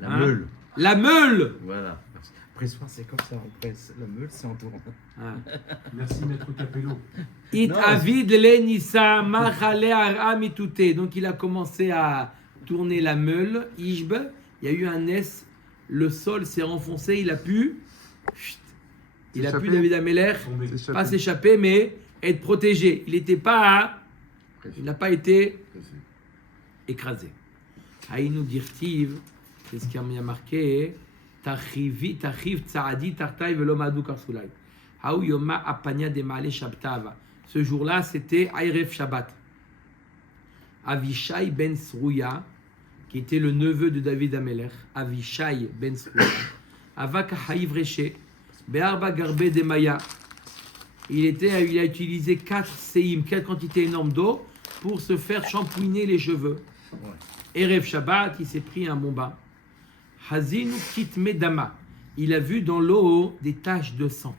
La Hein? meule. La meule. Voilà. Pressoir, c'est comme ça, on presse. La meule, c'est en tournant. Ah. Merci, maître Capello. It Non, avid le nissa machale amitouté. Donc il a commencé à tourner la meule, Ishb. Il y a eu un S, le sol s'est renfoncé, il a pu S'échapper. David Ameler Tombé. C'est pas échappé. s'échapper, mais être protégé. Il n'a pas été écrasé. Haïnou dirtiv, c'est ce qui a marqué. Tachiv tsaadi tartai velo madu karsulai. Haou yoma apanya de male shabtava. Ce jour-là, c'était Erev Shabbat. Avishai ben Srouya, qui était le neveu de David Ameler, Avishai ben Srouya, Avak Haïv Reché, Be'arba Garbe de Maya. Il a utilisé 4 séim, 4 quantités énormes d'eau, pour se faire shampouiner les cheveux. Erev Shabbat, il s'est pris un bon bain. Hazinu Kitme Dama. Il a vu dans l'eau des taches de sang.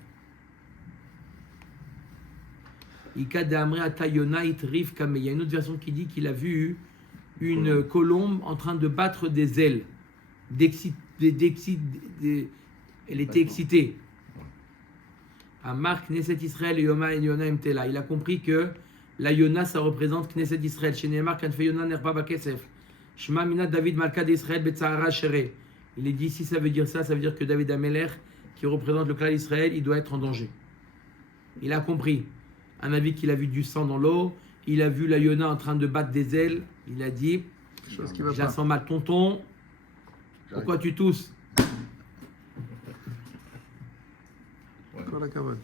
Il y a une autre version qui dit qu'il a vu une colombe en train de battre des ailes. Elle était excitée. À Marc Knesset Israël et Yoma et Yona Mtela. Il a compris que la Yona, ça représente Knesset Israël. Chez Nehemar, quand fait Yona Nerba Bakesef. Shema Mina David Malka d'Israël Betzahara Shere. Il est dit, si ça veut dire ça, ça veut dire que David Ameler, qui représente le clan d'Israël, il doit être en danger. Il a compris. Un avis qu'il a vu du sang dans l'eau, il a vu la Yona en train de battre des ailes, il a dit, Chose qui va je la pas. sens mal, tonton, pourquoi tu tousses? Korakavod.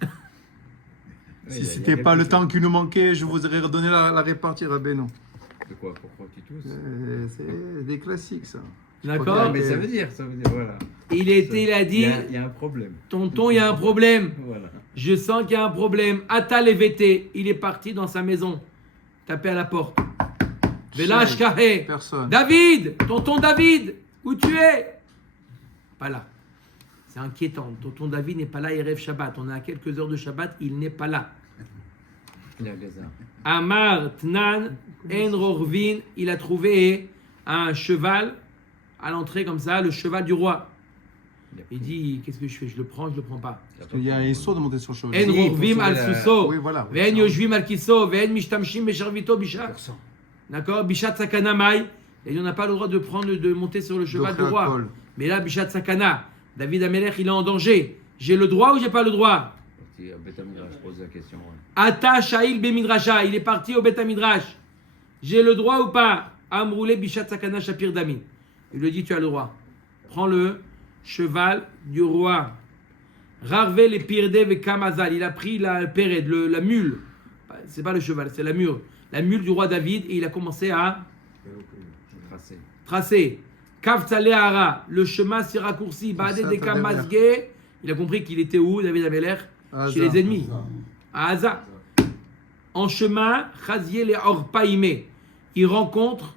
Il Si y a c'était pas quelque le chose. temps qui nous manquait, je vous aurais redonné la répartie, Rabbeinu. De quoi? Pourquoi tu tousses? C'est des classiques, ça. D'accord? Ah, mais ça veut dire, voilà. Il a dit, Il y a un problème. tonton, il y a un problème. Voilà. Je sens qu'il y a un problème. Atal VT, il est parti dans sa maison. Tapé à la porte. Velash Kahé. Personne. David, tonton David, où tu es? Pas là. C'est inquiétant. Tonton David n'est pas là, Erev Shabbat. On est à quelques heures de Shabbat, il n'est pas là. Il a le hasard. Amar Tnan Enrorvin, il a trouvé un cheval à l'entrée comme ça, le cheval du roi. Il dit, qu'est-ce que je fais? Je le prends, je le prends pas. Parce qu'il y a un saut de monter sur le cheval. Enrorvim al Suso. Oui, voilà. Ve'en yoshvim al kiso, ve'en mishtamshim besharvito bisha. D'accord? Bishat sakana mai. Et on n'a pas le droit de monter sur le cheval du roi. Col. Mais là, bishat sakana. David Amelech, il est en danger. J'ai le droit ou j'ai pas le droit? Si Beth Midrash pose la question. Ata Shail Bemidrasha. Il est parti au Beth Midrash. J'ai le droit ou pas? Amroulé bishat sakana shapir dami. Il lui dit, tu as le droit. Prends le cheval du roi. Rarve les pirde ve kamazal. Il a pris la péred, la mule. C'est pas le cheval, c'est la mule. La mule du roi David. Et il a commencé à Tracé. tracer. Kavtzale Hara. Le chemin s'est raccourci. Bade de kamasge. Il a compris qu'il était où, David Ameler? Ah, Chez ça. les ennemis. À Haza. En chemin, Chaziel et Orpa Imé. Il rencontre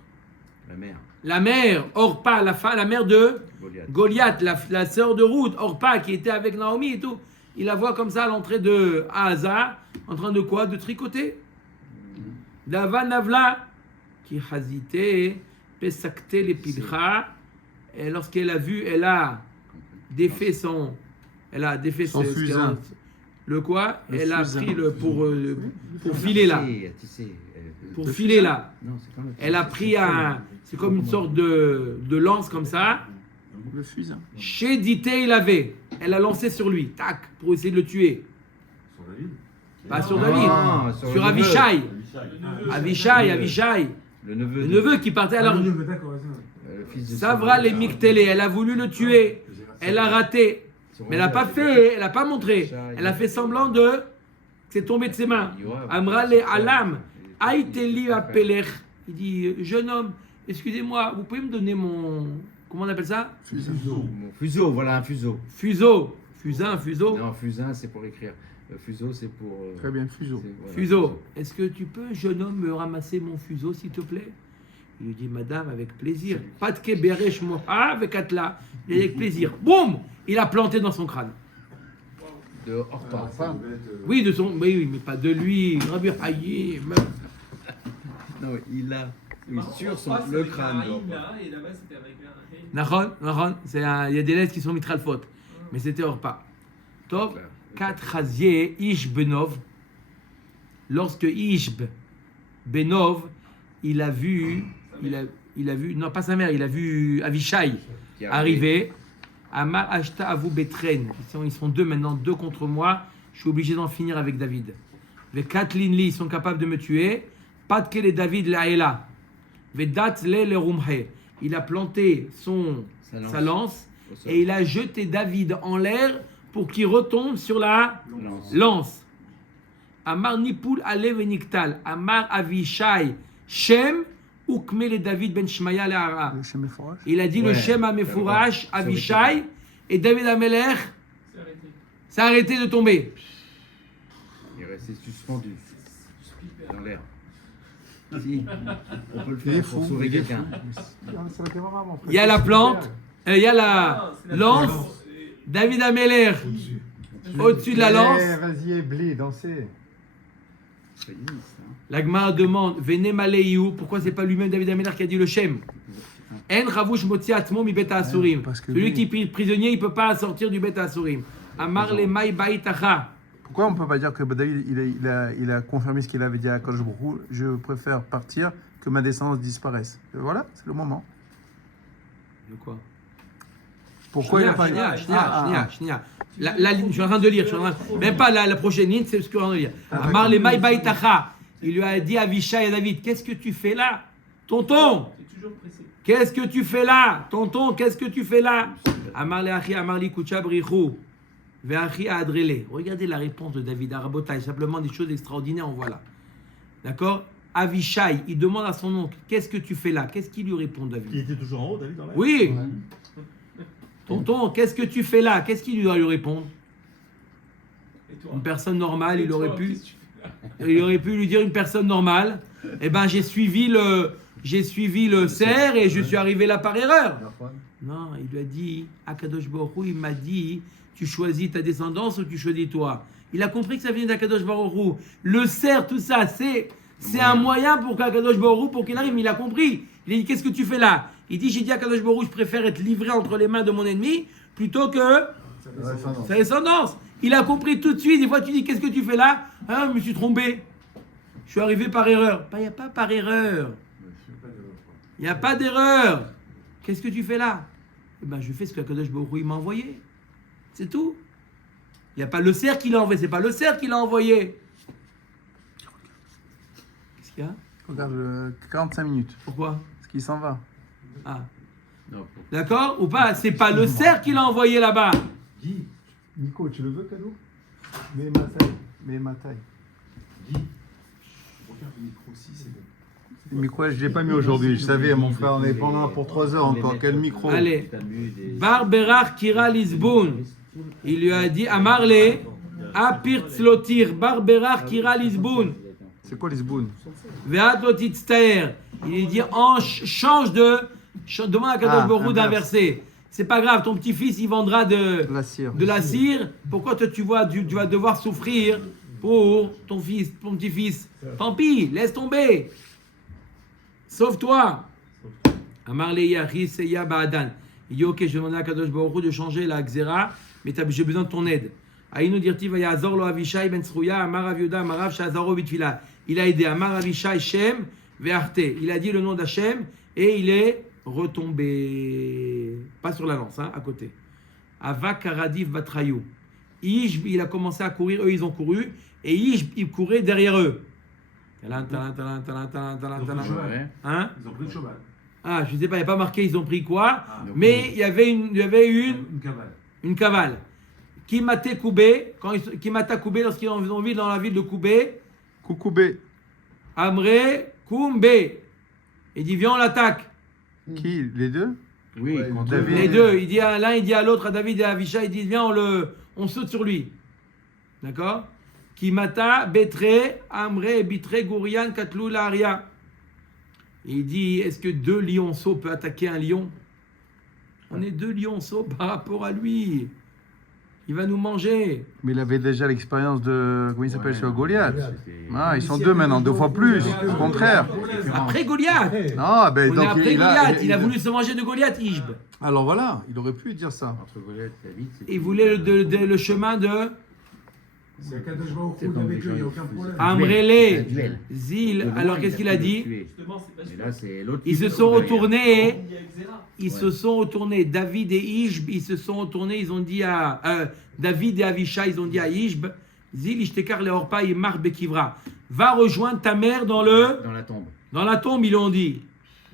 La mère, la mère, Orpa, la mère de Goliath. Goliath, la sœur de Ruth, Orpa, qui était avec Naomi et tout. Il la voit comme ça à l'entrée de Haza, en train de quoi? De tricoter. Dava Navla, qui Hazité, Pesakte les Pidcha. Et lorsqu'elle a vu, elle a défait son. Elle a défait Son ce- fusain. Le quoi? Le Elle a fusain. pris le pour filer là. À tisser, Pour filer là. Non, c'est quand même. Elle a pris un. C'est comme une sorte de lance comme ça. Le fusain. Chez Dité, il avait. Elle a lancé sur lui. Tac. Pour essayer de le tuer. Sur David. Pas sur Non, David. sur Sur le neveu. Avishai. Avishai. Avishai. Le neveu. Le de- neveu qui partait à la. D'accord, Le fils de Savra Saul. les Miktélé. Elle a voulu le tuer. Elle a raté. Mais elle n'a pas fait. Elle n'a pas montré. Elle a fait semblant de. Que c'est tombé de ses mains. Amra le Alam. Aïteli Apelech. Il dit, jeune homme, excusez-moi, vous pouvez me donner mon. Comment on appelle ça? Mon fuseau, voilà un fuseau. Fuseau. Fusain, fuseau. Non, fusain, c'est pour écrire. Fuseau, c'est pour. Très bien, fuseau. Voilà, Fuseau. Est-ce que tu peux, jeune homme, me ramasser mon fuseau, s'il te plaît? Il lui dit, madame, avec plaisir. Pas de keberesh moha avec Atla. Et avec plaisir. Boum! Il a planté dans son crâne. De Orpa. Oui, de son. Oui, mais pas de lui. Rabbi Hayim. Non, il a. Oui, sur son, le crâne. d'Orpa. Et là-bas, c'était avec un. Nahon, Nahon. Il y a des lettres qui sont mitralfot. Mais c'était Orpa. Tov. 4 Chazier, Ish Benov. Lorsque Ishb Benov, il a vu. Il a vu. Non, pas sa mère, il a vu Avishai Qui a arriver. Amar Ashta Avu Betren. Ils sont deux maintenant, deux contre moi. Je suis obligé d'en finir avec David. Les Katlin Li, ils sont capables de me tuer. Pas de quel est David Laïla. Vedat le Rumhe. Il a planté sa lance au sol. et il a jeté David en l'air pour qu'il retombe sur la lance. Amar Nipul Ale Veniktal. Amar Avishai Shem Ukme le David ben Shmaya le Hara. Le Shem Meforash. Il a dit le Ouais, Shem à Mefourash, Avishai, et David Ameler C'est arrêté. s'est arrêté de tomber. Il est resté suspendu dans l'air. Si, on peut le Il est faire fou, pour sauver il est quelqu'un. Il y a la plante, il y a la lance, David Ameler au-dessus de la lance. Vas-y, Blé, dansez. C'est limite, hein. La Gemara demande, Vene Maleiou, pourquoi c'est pas lui-même David Ameler qui a dit le Shem? En Ravush Motzi Atmo mi Bet Asurim. parce que Celui lui- qui est prisonnier, il peut pas sortir du Bet Asurim. Amar le Mai Baïtacha. Pourquoi on ne peut pas dire que David il a confirmé ce qu'il avait dit à Kodesh Baruch Hu, je préfère partir que ma descendance disparaisse. Et voilà, c'est le moment. De quoi? Pourquoi il a pas dit Shnia. La ligne, je suis en train de lire. Même pas la prochaine ligne, c'est ce que je suis en train de lire. Amar le Mai Baïtacha. Il lui a dit à Avishai et à David, qu'est-ce que tu fais là? Tonton, C'est toujours pressé. qu'est-ce que tu fais là? Tonton, qu'est-ce que tu fais là? Amar le Achi, Amar li Kucha Brichou. Ve'achi Adrele. Regardez la réponse de David Arabotai. Simplement des choses extraordinaires, on voit là. D'accord? Avishai, il demande à son oncle, qu'est-ce que tu fais là? Qu'est-ce qu'il lui répond, Il David? était toujours en haut, David, dans l'air. Oui. Tonton, qu'est-ce que tu fais là? Qu'est-ce qu'il doit lui répondre? Et toi? Une personne normale, Et il toi, aurait pu. qu'est-ce que tu fais là? Il aurait pu lui dire une personne normale. Eh ben, j'ai suivi le cerf et je suis arrivé là par erreur. Non, il lui a dit, Akadosh Baruch Hu, il m'a dit, tu choisis ta descendance ou tu choisis toi. Il a compris que ça venait d'Akadosh Baruch Hu. Le cerf, tout ça, c'est un moyen pour qu'Akadosh Baruch Hu, pour qu'il arrive. Mais il a compris. Il a dit, qu'est-ce que tu fais là? Il dit, j'ai dit à Akadosh Baruch Hu, je préfère être livré entre les mains de mon ennemi plutôt que sa descendance. Il a compris tout de suite. Des fois, tu dis, qu'est-ce que tu fais là? Ah, je me suis trompé. Je suis arrivé par erreur. Il n'y a pas par erreur. Il n'y a pas d'erreur. Qu'est-ce que tu fais là? Eh ben, je fais ce que Akadosh Baruch Hu il m'a envoyé. C'est tout. Il n'y a pas le cerf qui l'a envoyé. C'est pas le cerf qui l'a envoyé. Qu'est-ce qu'il y a? Regarde, 45 minutes. Pourquoi? Parce qu'il s'en va. Ah. Non, D'accord? Ou pas? C'est pas le cerf qui l'a envoyé là-bas. Guy, Nico, tu le veux, cadeau? Mets ma taille. Mets ma taille. Regarde le micro aussi, c'est bon. Le micro, je ne l'ai pas mis aujourd'hui. Je savais, mon frère, on est pendant pour 3 heures encore. Quel micro? Allez. t'as mis des- Bar Berach Kira Lisboun. Il lui a dit Amarle, Apirtzlotir, Barberach, Kira Lisboun, C'est quoi Lisboun? Veat Lotitstaer. Il lui dit change de. Demande à Kadosh Baruch Hu inverse. d'inverser. C'est pas grave, ton petit-fils il vendra de La cire. la cire. Pourquoi toi tu vas devoir souffrir pour ton petit-fils? Tant pis, laisse tomber. Sauve-toi. Amar le Yahi Seya Ba'adan. Il dit ok, je demande à Kadosh Baruch Hu de changer la Xéra, mais j'ai besoin de ton aide. Aïnou dirti Vayazor lo Avishai ben Srouya, Amar Aviuda, Amarav Shazaro Bitfila. Il a aidé Amar Avishai Shem Ve'arte. Il a dit le nom d'Hachem et il est retombé. Pas sur la lance, hein, à côté. Avak Aradif Batrayou. Ishb, il a commencé à courir, eux ils ont couru, et Ishb, il courait derrière eux. Talan, talan, talan, talan, talan, talan, talan. Ouais. Hein? Ils ont pris le cheval. Ah, je ne sais pas, il n'y a pas marqué ils ont pris quoi, Ah, mais il y avait une cavale. une cavale. Qui matait Koubé, qui mata Koubé lorsqu'ils ont vu dans la ville de Koubé, Koukoubé. Amré, Koumbé. Il dit viens on l'attaque. Qui? Les deux? Oui, Ouais, contre David. Les deux, il dit à l'un, il dit à l'autre, à David et à Avishai, il dit viens on saute sur lui. D'accord? Qui mata Betré, Amré, Bitré, Gourian, Katlou, Laria. Il dit est-ce que deux lionceaux peuvent attaquer un lion? On est deux lionceaux par rapport à lui. Il va nous manger. Mais il avait déjà l'expérience de. Comment il s'appelle sur Goliath? C'était- Ah, ils sont deux maintenant, deux fois plus. Au contraire. Après Goliath. Non, ben On est donc après Goliath. Il a voulu se manger de Goliath, Ishb. Alors voilà, il aurait pu dire ça. Entre Goliath et David, c'était- Il voulait le chemin de C'est un Kadosh Baruch C'est Hu comme avec les gens, eux, il n'y a ils aucun faisaient- problème. Ah, Amrele, duel. Zil. Devant, Alors il qu'est-ce qu'il pu a le dit? tuer. Justement, c'est pas Mais sûr. là, c'est l'autre. Ils qui se le sont trouve derrière. retournés. Il y a Xéra. Ils se sont retournés. David et Ishb, ils se sont retournés. Ils ont dit à David et Avishai, ils ont dit à Ishb, Zil ishtekar le orpa imar bekivra. Va rejoindre ta mère dans Dans la tombe. la tombe, ils l'ont dit.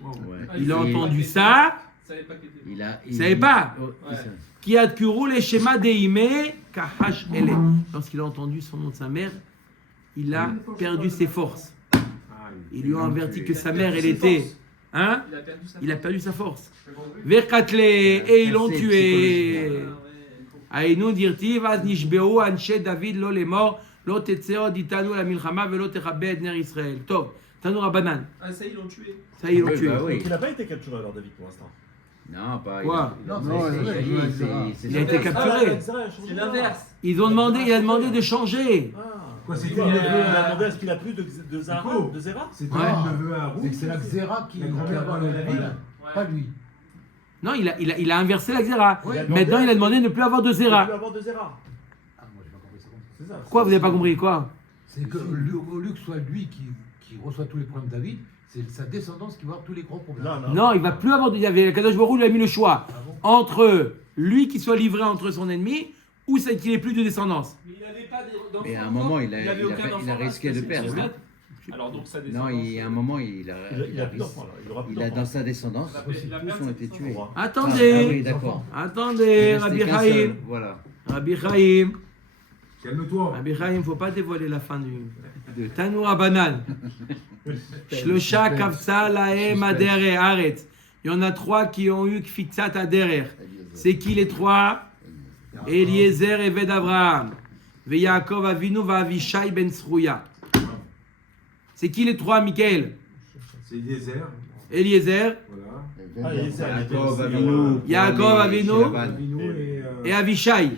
Wow. Ouais. Il a Et- entendu ça. Je savais pas qu'il était. Il savait pas. Oh, Ouais. ça. Qui a kuru les schémas deime kahash ele. Lorsqu'il a entendu son nom de sa mère, il a perdu ses forces. Ah, Ils lui ont averti que sa mère, elle était. Hein? Il a perdu sa Il a perdu sa force. force. Verkatle, et ils l'ont Cassé tué. psychologiquement. Aïnou dirti, vaz nishbeu anshe David lo lemor, lo tetzeo ditanu la milchama velo techabe edner Israël. Tov, tanu rabanan. Ah, ça, ils l'ont tué. Ça, ils l'ont Oui, tué. bah oui. Donc il n'a pas été capturé alors, David, pour l'instant. Non, pas. Quoi? Non, c'est- non, c'est- il a c'est- joué avec c'est- Zara. c'est- Il a été c'est- capturé. C'est l'inverse. Il a demandé de changer. Quoi, c'est Il une- a demandé à ce qu'il a plus de Zara, Nico. de Zera. C'est Ouais. un neveu à roux. C'est que c'est la Xéra qui La grand-mère a de David. pas lui. Non, il a inversé la Xéra. Ouais. Maintenant, il a demandé de ne plus avoir de Il ne Zéra. plus avoir de Zera. Ah, moi j'ai pas compris ça. C'est ça. Quoi, vous n'avez pas compris? Quoi? C'est que au lieu que ce soit lui qui reçoit tous les problèmes de David, c'est sa descendance qui va avoir tous les gros problèmes. Non, il va plus avoir de. Il y avait Kadosh Baruch Hu lui a mis le choix entre lui qui soit livré entre son ennemi ou c'est qu'il ait plus de descendance. Mais il n'avait pas d'enfant. Mais à un moment, il a avait aucun fait- il a enfant, risqué de c'est perdre. sûr. hein. Alors donc sa Non, descendance. il y a un moment, il a Il a plus d'enfants là. Il aura plus il a d'enfants. dans sa descendance, La perte- la perte, tous ont c'est été son tués. enfant. Ah, Attendez, oui, d'accord. attendez, Il Rabbi restait qu'un Chaim. seul, Voilà. Rabbi Chaim. Calme-toi. Rabbi Chaim, il ne faut pas dévoiler la fin de Tanoura Banan. Shlosha kavsa lahem adere aretz. Il y en a trois qui ont eu kfitzat aderer. C'est qui les trois? Eliezer et Ved Abraham. Ve Yaakov Avinu va Avishai ben Srouya. C'est qui les trois, Michael? C'est Eliezer. Eliezer Voilà. Ah, il est Yaakov c'est- Avinu. Yaakov Avinu. Chez Laban. Avinu et Avishai.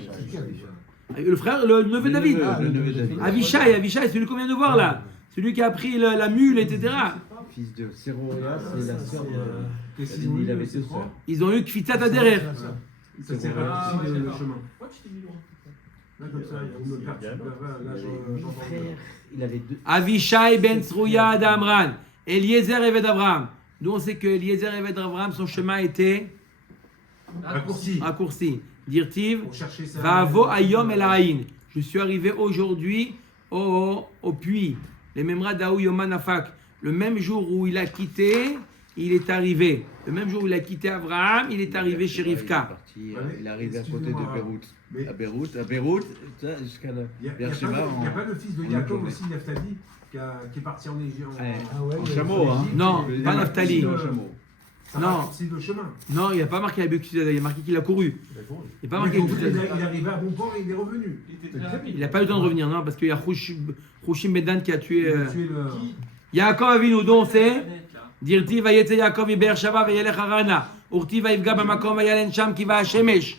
Le frère, le neveu de David. Le neveu de David. Avishai, celui qu'on vient de voir là. Celui qui a pris la mule, etc. Fils de Séroya, c'est la sœur de. Qu'est-ce David, qu'ils ont eu, il avait ces deux trois sœurs. Ils ont eu kfitzat aderer. Ça s'est Ah, ralenti ouais, le d'accord. chemin. Pourquoi tu t'es mis loin? Là, comme ça, il faut me perdre. Là, j'entends. Frère, il avait deux. Avishai ben Srouya d'Amran. Eliezer et Ved Abraham. Nous, on sait que Eliezer et Ved Abraham, son chemin était Raccourci. raccourci. Dirtiv, Pour chercher ça. Vavo Ayom El Aïn. Je suis arrivé aujourd'hui au puits. Les Memra Daou Yoman Afak. Le même jour où il a quitté, il est arrivé. Le même jour où il a quitté Abraham, il est arrivé chez Il est Rivka. parti, il est arrivé à côté de Excusez-moi, Beyrouth. mais- À Beyrouth, ça, jusqu'à la Il n'y a, Beersheba pas le fils de en Yaakov journée. aussi, Naphtali, qui est parti en Égypte. Ouais. Ah ouais, En chameau, hein. Non, pas Naphtali. En chameau. Ça Non. raccourcit le chemin. Non, il n'y a pas marqué Abu Qtada, il y a marqué qu'il a couru. Il n'y a pas marqué Il Abu Qtada. est arrivé à bon port et il est revenu. Il était très rapide. Il n'a pas eu le temps de revenir, non, parce qu'il y a Khushim Bedan qui a tué. Il a tué le... Yaakov Avinu, donc c'est. Là. Dirti vayetze Yaakov iber Shava vayelech harana. Urti vayivga bamakom vayalen sham ki va shemesh.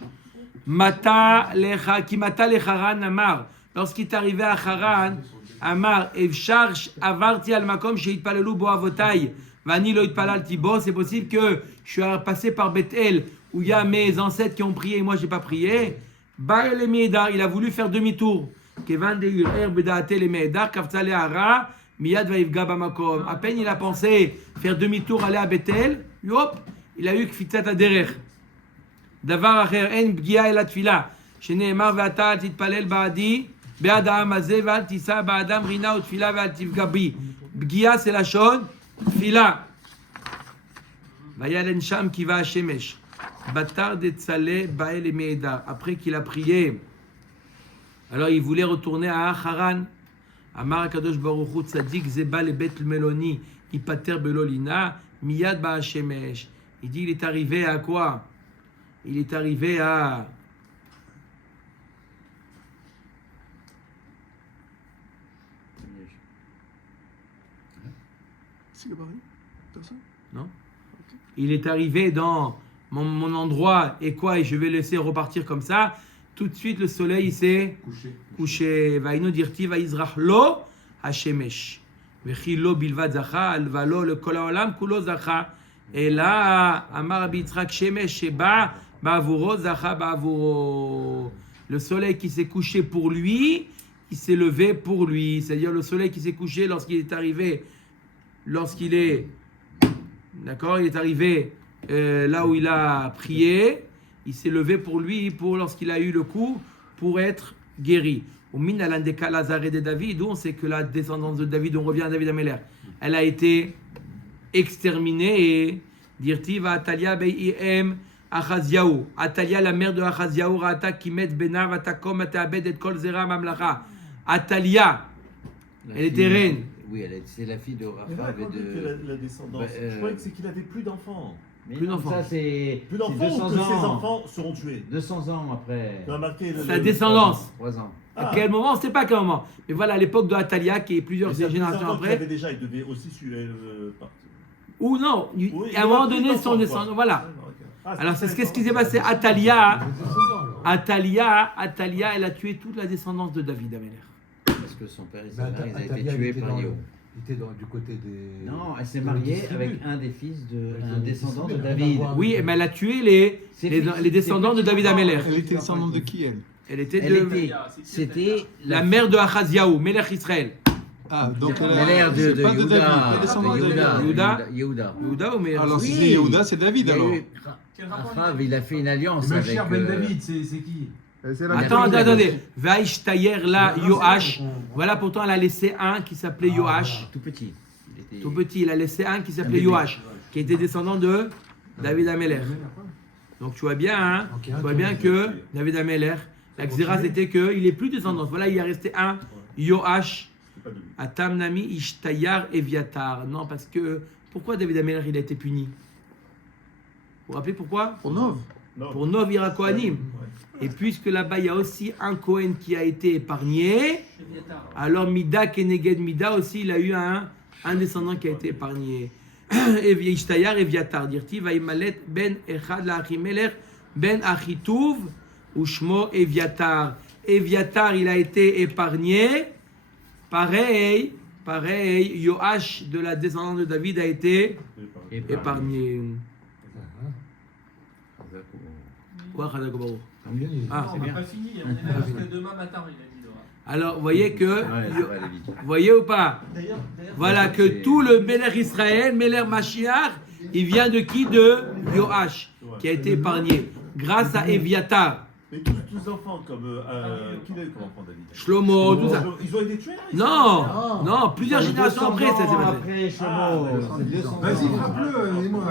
Mata lecha ki mata lecharan amar. Lorsqu'il est arrivé à Haran, Amar Evshar avarti al makom sheitpalelu bo avotai. Vani lo itpalalti bo. C'est possible que je suis passé par Bethel où il y a mes ancêtres qui ont prié et moi j'ai pas prié. Baal Meidar, il a voulu faire demi-tour. Kevan de Urer bedaate le Meidar kafta le hara. Miyad vaivga bamakom. À peine il a pensé faire demi-tour, aller à Bethel, hop, il a eu kfitzat aderer. Davar acher en bgia el atfila. Sheneemar ve'ata titpalel ba'adi be'ad ha'am hazeh ve'al tisa ba'adam rina utfila ve'al tifga bi. Bgia c'est la shon, tfila. Vayalen sham ki va hashemesh. Batar de tzale ba'el me'edar. Après qu'il a prié, alors il voulait retourner à Haran. Amar Akadosh Baruch Hu Tzadik Zeba le Bet Meloni Ipater Belolina Miyad Ba'ashemesh. Il dit il est arrivé à quoi? Il est arrivé à C'est le baril? Personne? non? Il est arrivé dans mon endroit et quoi? Et je vais laisser repartir comme ça. Tout de suite le soleil il s'est couché. Vaïno dirti vaïzrach lo hashemesh. Vechi lo bilvad zacha alvalo le kol haolam kulo zacha. Et là, Amar Rabbi Yitzhak shemesh sheba ba'avuro zacha ba'avuro. Le soleil qui s'est couché pour lui, il s'est levé pour lui. C'est-à-dire le soleil qui s'est couché lorsqu'il est arrivé, lorsqu'il est, d'accord, il est arrivé là où il a prié. Il s'est levé pour lui, pour lorsqu'il a eu le coup, pour être guéri. Au min alandeka Lazare de David, on sait que la descendance de David, on revient à David Améler, elle a été exterminée. Dirti va Atalia be'iem Achaziaou. Atalia, la mère de Achaziaou, Rata kimet benav atakom atabed et kol zera mamlacha. Atalia, elle était reine. Oui, c'est la fille de Mais Raphaël raconte et que de... la descendance. Bah, Je croyais que c'est qu'il avait plus d'enfants. Mais Plus non, d'enfants. ça c'est... Plus c'est d'enfants ou 200 que ses ans. enfants seront tués. 200 ans après. Tu as marqué Sa descendance. 3 ans. À quel moment? On ne sait pas à quel moment. Mais voilà, à l'époque de Atalia, qui est plusieurs générations Il après. avait déjà, il devait aussi partir. Ou non, Oui, à un moment donné, son descendant. Voilà. Alors, c'est qu'est-ce qui s'est passé? Atalia, elle a tué toute la descendance de David Améler. Parce que son père et sa mère, ils ont été tués par Yahou. Il était du côté des... Non, elle s'est mariée avec un des fils un descendant de David. Oui, mais elle a tué les descendants de David Améler. Elle était descendante de qui, elle? Elle était Elle de était... C'était la mère de Achaziaou, Melech Israël. Ah, donc elle la mère de c'est pas de David, elle est descendante de David. Yehuda ou Melech? Alors si Oui. c'est Yehuda, c'est David Il y a alors. eu- Achav, il a fait une alliance Le avec... cher Ben David, c'est qui? C'est la Attendez. Vaishtayer là, Yoash. Voilà, pourtant elle a laissé un qui s'appelait Yoash. Tout petit. Il était... Tout petit, il a laissé un qui s'appelait bébé. Yoash, qui était descendant de David Améler. Donc tu vois bien, hein, tu vois bien que David Améler, la Xéra c'était qu'il n'est plus descendant. Voilà, il est resté un Yoash, Atam Nami, Ishtayar, Eviatar. Non, parce que pourquoi David Améler il a été puni? Vous vous rappelez pourquoi? Pour Nov. Pour Nov Ira Kohanim. Et puisque là-bas il y a aussi un Kohen qui a été épargné, alors Mida Keneged Mida aussi il a eu un descendant qui a été épargné. Ishtayar Eviatar, dirti Vaimalet ben Echad la Achimelech ben Achituv Ushmo Eviatar. Eviatar il a été épargné. Pareil, Yoash de la descendance de David a été épargné. Quoi, Khadakobarou? Ah, On n'a pas fini, on est là jusqu'à demain matin, il a dit Dora. alors, vous voyez que, Ouais, ça va aller vite. vous voyez ou pas? D'ailleurs, Voilà que tout le Melech Israël, Melech Mashiach, il vient de qui? De Yoash, qui a été épargné grâce à Eviatar, Mais tous les enfants comme. Qui l'a eu comme enfant, David? Shlomo, tout ça. Ils ont été tués là? Non, plusieurs générations après, ça s'est passé. Après Shlomo. Vas-y, frappe-le, et moi.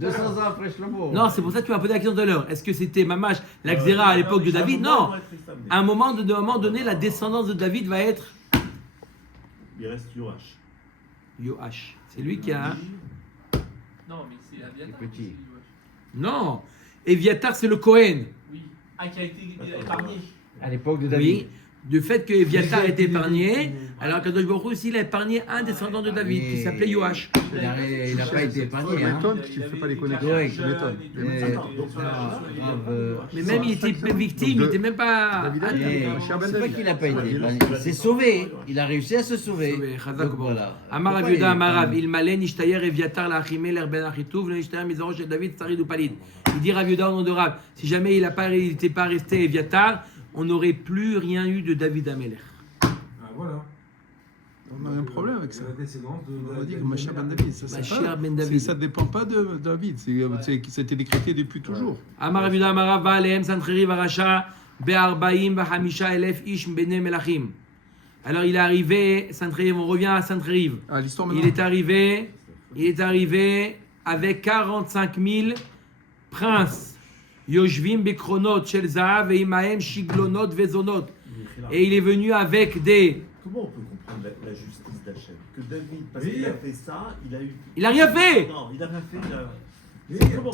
200 ans après Shlomo. Non, c'est pour ça que tu m'as posé la question tout à l'heure. Est-ce que c'était Mamash, la Xéra à l'époque de David? Non. À un moment donné, la descendance de David va être Il reste Yoash. Yoash. C'est lui qui a. non, mais c'est c'est Abiatar. C'est petit. Non, Eviatar c'est le Cohen. Oui. Ah, qui a été épargné. À l'époque de David. Oui, du fait que Eviatar est épargné, alors Kadosh Baruch Hu aussi il a épargné un descendant de David qui s'appelait Yoash. Il n'a pas été épargné. Tu Hein. m'étonnes que tu ne fais pas les connexions. Ouais, Tu m'étonnes. Mais même il était victime, il n'était même pas. David a- Et Cher Ben c'est pas David. qu'il n'a pas été épargné. Il s'est sauvé. Il a réussi à se sauver. Donc, voilà. Amar Pourquoi Aviuda il est Amarav, épargné? il malé Nishtayer Eviatar la Achimeler ben Achitouv, le Nishtayer Mizoro chez David Sarid ou Palid. Il dit Raviuda au nom de Rav, si jamais il n'était pas resté Eviatar, on n'aurait plus rien eu de David Ameler. Ah, voilà. On a un problème avec ça. C'est la descendance de. On a dit que Mashiach Ben David, ça c'est Mashiach pas, Ben David. ça dépend pas de David, c'était décrété depuis toujours. Amar Aviuda Amarav, va alehem Sancheri Varasha, Be'arbaim Vahamisha Elef Ish Bene Melachim. Alors il est arrivé, Sancheriv, on revient à Sancheriv. Ah, l'histoire Il maintenant. est arrivé avec 45 000 princes. Yoshvim Bekronot Shel Zahav et Imahem Shiglonot Vezonot. Et il est venu avec des. Comment on peut comprendre la justice d'Hachem? Que David, parce Oui. qu'il a fait ça, il a eu. Il a rien fait. Non, il a rien fait.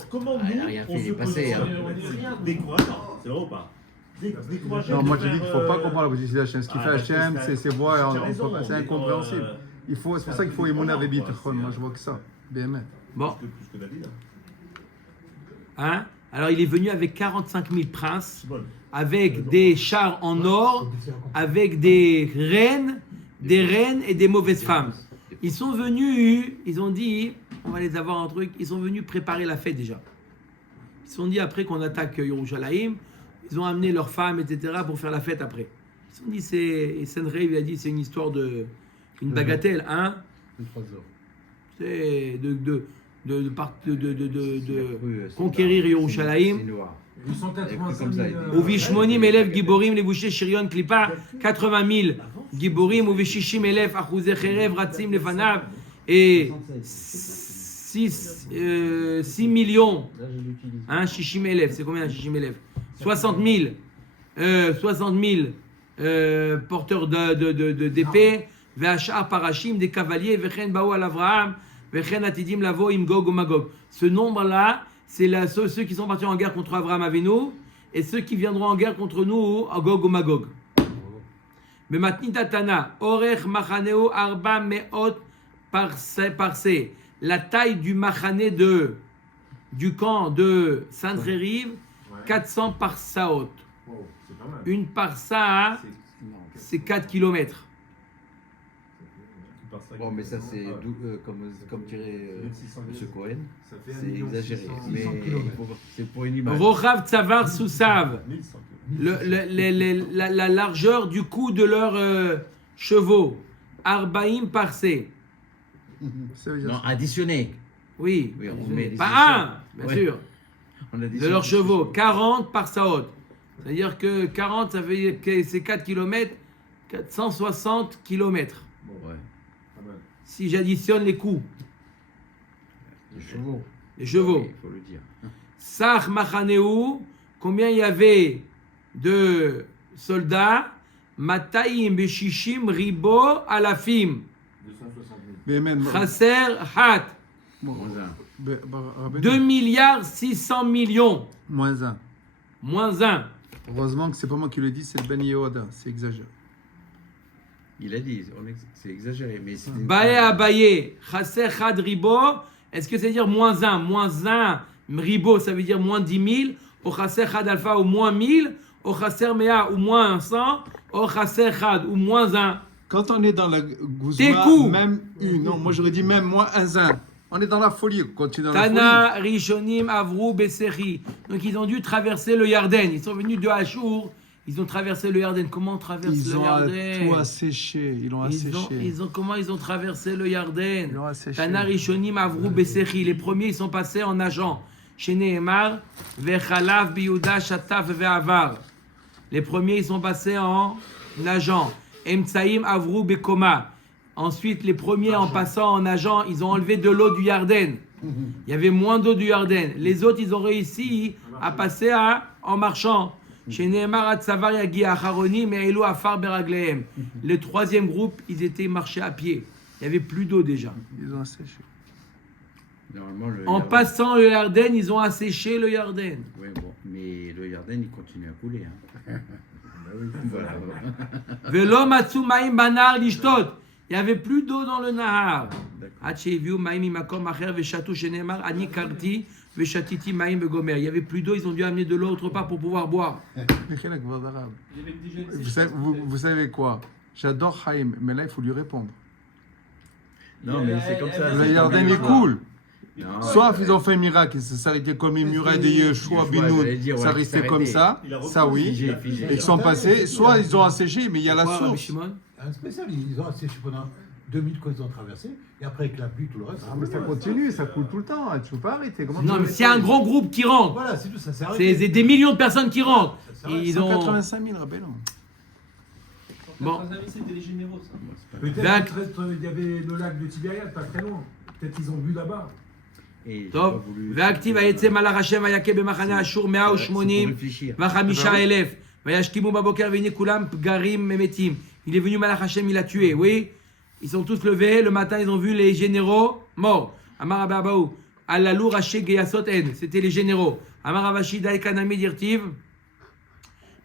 Comment Ah, il a nous, rien fait, on il se est passé, hein. positionne décourageant, c'est vrai ou pas? Décourageant Non, de moi je dis faire, qu'il ne faut pas comprendre la justice d'Hachem. Ce qu'il ah, fait parce que Hachem, c'est- c'est voix, tu as raison, c'est mais, incompréhensible. C'est pour ça qu'il faut émouner avec Bitachon. Moi je vois que ça. BMF. Bon, Plus que David. hein. Alors il est venu avec 45 000 princes, C'est bon. avec des chars en or, avec des reines et des mauvaises femmes. Ils sont venus, ils ont dit, on va les avoir un truc, ils sont venus préparer la fête déjà. Ils se sont dit après qu'on attaque Yerushalayim, ils ont amené leurs femmes, etc. pour faire la fête après. Ils se sont dit, et Sancheriv il a dit, c'est une histoire de, une bagatelle, hein. 3 heures. C'est de conquérir Yerushalayim. C'est noir. 885 Comme ça, 000. il dit. Uvishmonim elef giborim levouché shirion klipa 80 000 giborim uvishishim elef achuzeh cherev ratzim lefanav et 6 millions Là, je l'utilise. hein shishim elef c'est combien shishim elef 60 000 porteurs d'épée ve'ashar parashim des cavaliers vechen baou al Avraham vechen atidim lavo im Gog ou Magog. Ce nombre là c'est ceux qui sont partis en guerre contre Abraham Avinu et ceux qui viendront en guerre contre nous, à Gog ou Magog. Mais Matnitatana, Orech Machaneo Arba Meot Parse. La taille du Machané du camp de Sancheriv, 400 parsaot. Wow, c'est pas mal. Une parsa, c'est 4 km. Bon, mais ça, c'est comme dirait M. Cohen, Ça fait c'est 1 million exagéré. 600 Mais kilomètres. c'est pour une image. Rochav Tsavar Soussav. 1100 La largeur du cou de leurs chevaux. Arbaïm parsé. Ça veut dire Non, additionné. Oui, Oui, on met des pas additions. un, bien Ouais. sûr. On a De leurs chevaux. 40 par saot. C'est-à-dire que 40, ça veut dire que c'est 4 km, 460 km. Ouais. Pas mal. Si j'additionne les coups, Les chevaux. les chevaux. Oui, il faut le dire. Sach Machaneu, combien il y avait de soldats? Mataim Beshishim Ribo Alafim. 260 000. BMN. Chasser Hat. Moins un. 2 milliards 600 millions. Moins 1. Moins 1. Heureusement que c'est pas moi qui le dis, c'est le Ben Yehoda. C'est exagéré. Il a dit, c'est exagéré, mais c'est. Baé Abaye. Chasser Had Ribo. Est-ce que c'est dire moins 1? Moins 1 Ribo, ça veut dire moins 10 000. Au Chasser Had Alpha, au moins 1000. Au Chasser Mea, ou moins 100. Au Chasser Had, ou moins 1. Quand on est dans la Des Gouzma, coups. même une, non, moi j'aurais dit même moins un zin. On est dans la folie, on continue dans la folie. Tana, Rishonim, Avrou, Bessechi. Donc ils ont dû traverser le Yarden. Ils sont venus de Hachour. Ils ont traversé le Yarden. Comment on traverse Ils le ont Yarden? tout asséché, ils l'ont asséché. Comment ils ont traversé le Yarden? Ils l'ont asséché. Tana, Rishonim, Avrou, Bessechi. Les premiers, ils sont passés en nageant. Chez Nehemar, Vechalav, Biyuda, Shataf, Ve'avar. Les premiers, ils sont passés en nageant. Emtsaïm, Avrou, Bekoma. Ensuite, les premiers, en passant en nageant, ils ont enlevé de l'eau du Yarden. Il y avait moins d'eau du Yarden. Les autres, ils ont réussi à passer en marchant. Chez Nehemar, Atsavar, Yagi, Acharonim, et Elo, Afar, Beraglehem. Le troisième groupe, ils étaient marchés à pied. Il n'y avait plus d'eau déjà. Ils ont asséché. Normalement, le En Yarden- passant le Yarden, ils ont asséché le Yarden. Oui, bon, mais le Yarden, il continue à couler. Hein. Voilà. Velo matsu maim banar lishtot. Il n'y avait plus d'eau dans le Nahar. D'accord. Ad sheviu maim mimakom acher veshatu shenemar ani karti veshatiti maim begomer. Il n'y avait plus d'eau, ils ont dû amener de l'eau autre part pour pouvoir boire. Michel, Kvod Arav. Il y avait déjà une Vous savez quoi? J'adore Chaim, mais là, il faut lui répondre. Non, mais c'est comme ça. Le c'est Yarden comme est ça. cool. Non, Soit ils ont fait un miracle, et ça s'arrêtait comme les murailles de Yeshua, Binoun, j'allais dire, ça ouais, restait ça comme arrêtait. ça, Il a repris, ça oui, figé, il a figé. et ils sont passés, soit ils ont asséché, mais il y a la Pourquoi, Rabbi source. Shimon Un spécial, ils ont asséché pendant 2 minutes quand ils ont traversé, et après avec la pluie, tout le reste. Ah, mais ça continue, ça coule tout le temps, hein, tu peux pas arrêter. Comment Non, tu mais veux s'il y a un gros groupe qui rentre, Voilà, c'est tout, ça s'est c'est arrêté. des millions de personnes qui rentrent. Ça Et s'arrête. ils ont. 185 000, rappelons. Bon. C'était les généraux, ça. Peut-être Vac- il y avait le lac de Tibériade, pas très loin. Peut-être qu'ils ont bu là-bas. Et j'ai טוב, pas voulu- והכתיב ויצא מלאך השם ויכה במחנה אשור C'est pour 180 réfléchir. ו5,000 וישכימו בבוקר והנה כולם פגרים מתים. Il est venu Malach Hashem, il a tué, oui. Ils sont tous levés, le matin ils ont vu les généraux morts. Amar Abba Abaou, Alalou Raché Geyasot En, c'était les généraux. Amar Avashi Daïkanami Dirtiv,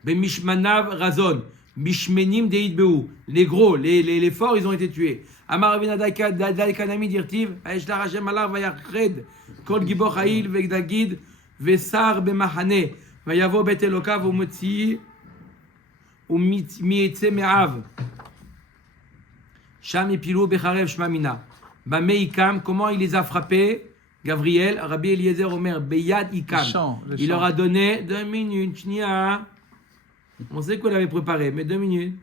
Bemishmanav Razon, Mishmenim Deidbeu, les gros, les forts, ils ont été tués. Amar Avina Daïkanami Dirtiv, Aeshlar Hashem Malach Vayachred, Kol Gibor Haïl Vegdagid, Vesar Bemahane, Vayavo Bet Elokav Umotzi, Umietze Me'av. Sham Epilou Becharev Shmamina. Bameikam, comment il les a frappés? Gabriel, Rabbi Eliezer Omer, Beyad Ikam. Il leur a donné 2 minutes. Shnia. On sait qu'on l'avait préparé, mais 2 minutes.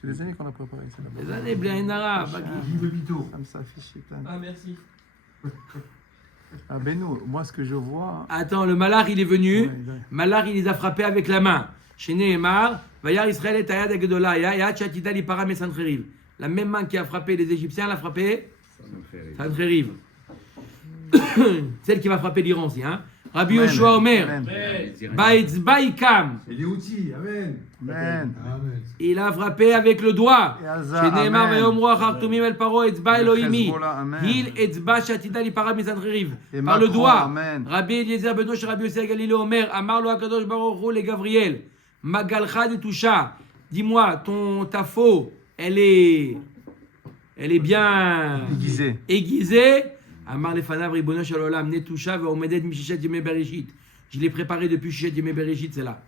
C'est des années qu'on a préparé ça. Les années, Blainara. Vive le Bito. Ça me s'affiche, putain. Ah, merci. Ah, Beno, moi ce que je vois. Attends, le Malach, il est venu. Ouais, Malach, il les a frappés avec la main. Chez Nehemar, Vayar Israël et Ayad Agdola, Yad Chatida Lipara Mesantreriv. La même main qui a frappé les Égyptiens, l'a frappé Ça me fait rire. Santreriv. Celle qui va frapper l'Iran aussi, hein. Rabbi Amen. Yoshua Omer, Amen. Les Iraniens. Baïtzbaïkam. Et les outils, amen. Amen. Amen. Il a frappé avec le doigt. Et Hazar, Chez Nehemar, amen. Vayomro Achartumim El Paro, Etzba Elohimi. Hezbollah, amen. Hil Etzba Shatida Lipara Mesantreriv. Et Par le Macron, doigt. amen. Rabbi Eliezer Benoch, Rabbi Yossi Galilée Omer, Amar lo Akadosh Baruch Hu, les Gabriel. Magalcha de Toucha. Dis-moi, ta faux, elle est bien aiguisée. Amar lefanav ribono shel olam netoucha ve'omedet mishishet yemei bereshit. Je l'ai préparée depuis Shishet Yemei Bereshit, celle-là.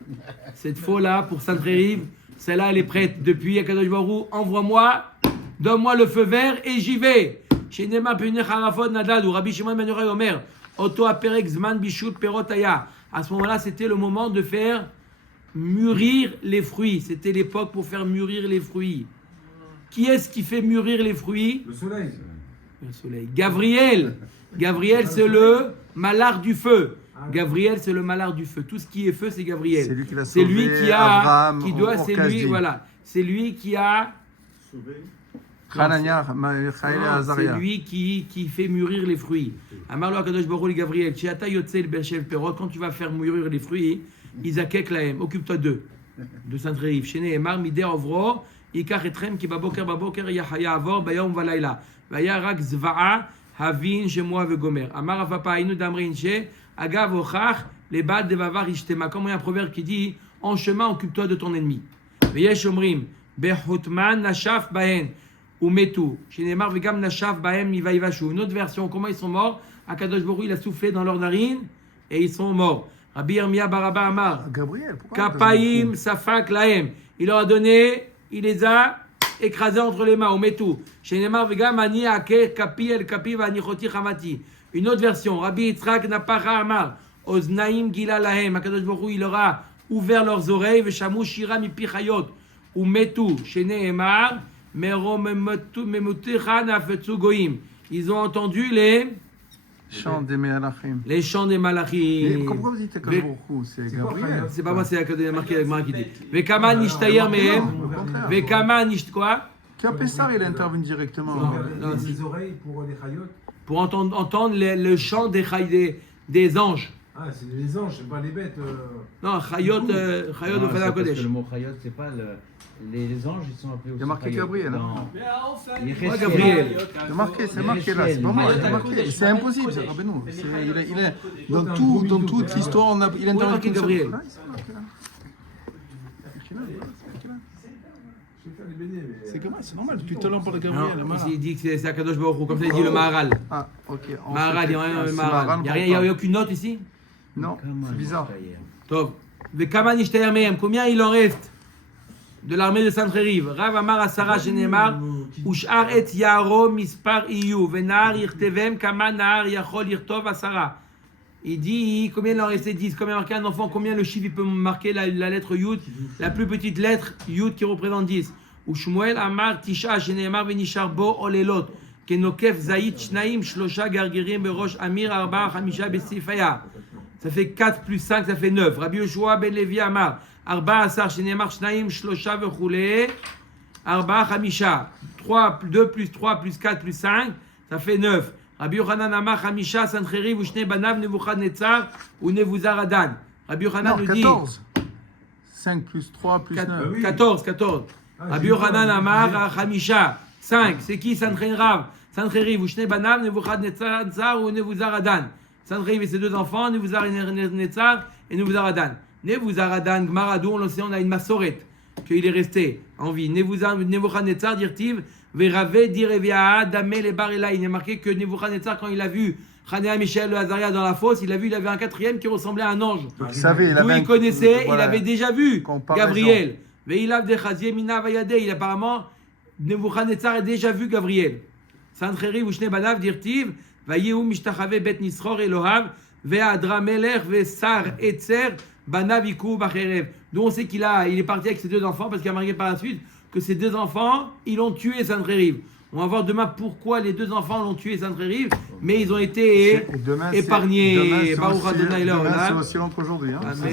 Cette faux-là, pour Sainte-Rive, celle-là, elle est prête. Depuis Akadosh Baruch Hu, envoie-moi, donne-moi le feu vert et j'y vais. Chez Nema Punir Harafot Nadad ou Rabbi Shimon Ben Yochai Omer, Oto Aperek Zman Bishut Perotaya. À ce moment-là, c'était le moment de faire mûrir les fruits. C'était l'époque pour faire mûrir les fruits. Qui est-ce qui fait mûrir les fruits? Le soleil. Le soleil. Gabriel. Gabriel, c'est le malard du feu. Gabriel, c'est le malard du feu. Tout ce qui est feu, c'est Gabriel. C'est lui qui va C'est lui sauver qui a, Abraham, qui doit, c'est lui, Orkazdi. voilà. C'est lui qui a, Sauvé. Hanania, Michael et non, c'est Azaria. lui qui fait mûrir les fruits. Amarlo Akadosh Baruch Hu, Gabriel, Chiata Yotzel Bershev Perot, quand tu vas faire mûrir les fruits, Isakek Lahem, occupe-toi d'eux. De Sainte-Réive. Chez Nehemar, Mider Ovro, Ikar Etrem, ki baboker Yahaya Avor, Bayom Valayla. Vayarak Zva'a, Havin, Shemoa Vegomer. Amar Avapa Ainu Damrin She, Agav Ochach, les Bad de Vavar Ishtema. Comme il y a un proverbe qui dit, en chemin, occupe-toi de ton ennemi. Veyesh Omrim, Behutman, Nashaf Bahen. Ou Metu. Chez Neymar, Vegam Nashaf Bahem Nivaivashu. Une autre version, comment ils sont morts? Akadosh Baruch Hu, il a soufflé dans leurs narines et ils sont morts. Rabbi Yirmiyah Baraba Amar. Gabriel, pourquoi Kapaim Safak Lahem. Il leur a donné, il les a écrasés entre les mains. Ou Metu. Chez Neymar, Vegam Ani Ake Kapi El Kapi Vanichoti Hamati. Une autre version, Rabbi Yitzhak Napara Amar. Oznaim Gila Lahem. Akadosh Baruch Hu, il leur a ouvert leurs oreilles. Veshamu Shira Mipi Chayot. Ou Metu. Chez Neymar. Ils ont entendu les Chant des Méalachim. chants des Mais malachim. pourquoi vous dites Akadosh Baruch Hu? C'est Gabriel. C'est pas moi, c'est marqué avec moi qui dit. Vekama nishtayer mehem. Au contraire. Vekama nisht quoi? Kapessar, il intervenu directement. Non, Les oreilles pour les chayotes. Pour entendre le chant des anges. Ah, c'est les anges, c'est pas les bêtes. Non, chayot, chayot de Non, c'est Fana parce que Kodesh. le mot chayot, c'est pas Les anges, ils sont appelés aussi. Il y a marqué Gabriel, hein. Moi, Gabriel. C'est marqué là, c'est pas moi, c'est marqué. C'est impossible, c'est Rabbeinu. Il est dans toute l'histoire, il a marqué Gabriel. C'est Gabriel, c'est normal. Depuis tout à l'heure, on parle de Gabriel. Non, ici, il dit que c'est Akadosh Baruch Hu, comme ça il dit le Maharal. Ah, ok. Maharal, il n'y a rien dans le Maharal. Il n'y a aucune note ici? Non, c'est bizarre. Top. Vekama nishtayar mehem. Combien il en reste de l'armée de Sancheriv? Rav Amar Asara Shenemar Ushar et Yaro Mispar Iyu Venar Yirtevem Kama Nahar Yachol Yirtov Asara. Il dit combien il en restait 10. Combien marqué un enfant? Combien le chiffre il peut marquer la lettre Yud? La plus petite lettre Yud qui représente 10. Ushmuel Amar Tisha Shenemar Venishar Bo Olelot Kenokef Zayit Shnaim Shlosha Gargirim Berosh Amir Arba Hamisha Besifaya. Ça fait 4 plus 5, ça fait 9. Rabbi Yoshua ben Levi Amar, Arba Asar, Shenemar Shnaim, Shlosha Vechule, Arba Hamisha. 2 plus 3 plus 4 plus 5, ça fait 9. Rabbi Yochanan Amar, Hamisha, Sancheriv, Ushne Banav, Nebuchadnezzar, ou Nebuzaradan. Rabbi Yochanan nous dit. 14. 5 plus 3 plus 9. 14. Rabbi Yochanan Amar, Hamisha. 5. C'est qui Sancheriv, Ushne Banav, Nebuchadnezzar, ou Nebuzaradan. Sancheriv et ses 2 enfants, Nebuzaradan et Nebuzaradan. Nebuzaradan, Gmaradou, on a une massorette, qu'il est resté en vie. Nebuchadnezzar, dirtiv, Verave, Direvia, Damé, les Barela. Il est marqué que Nebuchadnezzar, quand il a vu Hanea, Michel, le Azaria dans la fosse, il avait un 4e qui ressemblait à un ange. Donc, il connaissait, voilà, il avait déjà vu comparaison. Gabriel. Veilav de Chazier, Mina, Vayade. Il apparemment, Nebuchadnezzar a déjà vu Gabriel. Sancheriv, Ushne Banav, dirtiv, Vayehu mishtachave bet nisror Elohav, ve'adra melech ve'sar etzer banav iku bacherev. Donc on sait qu'il est parti avec ses 2 enfants parce qu'il a marqué par la suite que ces 2 enfants, ils ont tué Sancheriv. On va voir demain pourquoi les 2 enfants l'ont tué Sancheriv, mais ils ont été épargnés. Demain, c'est aussi long qu'aujourd'hui. Hein. Amen.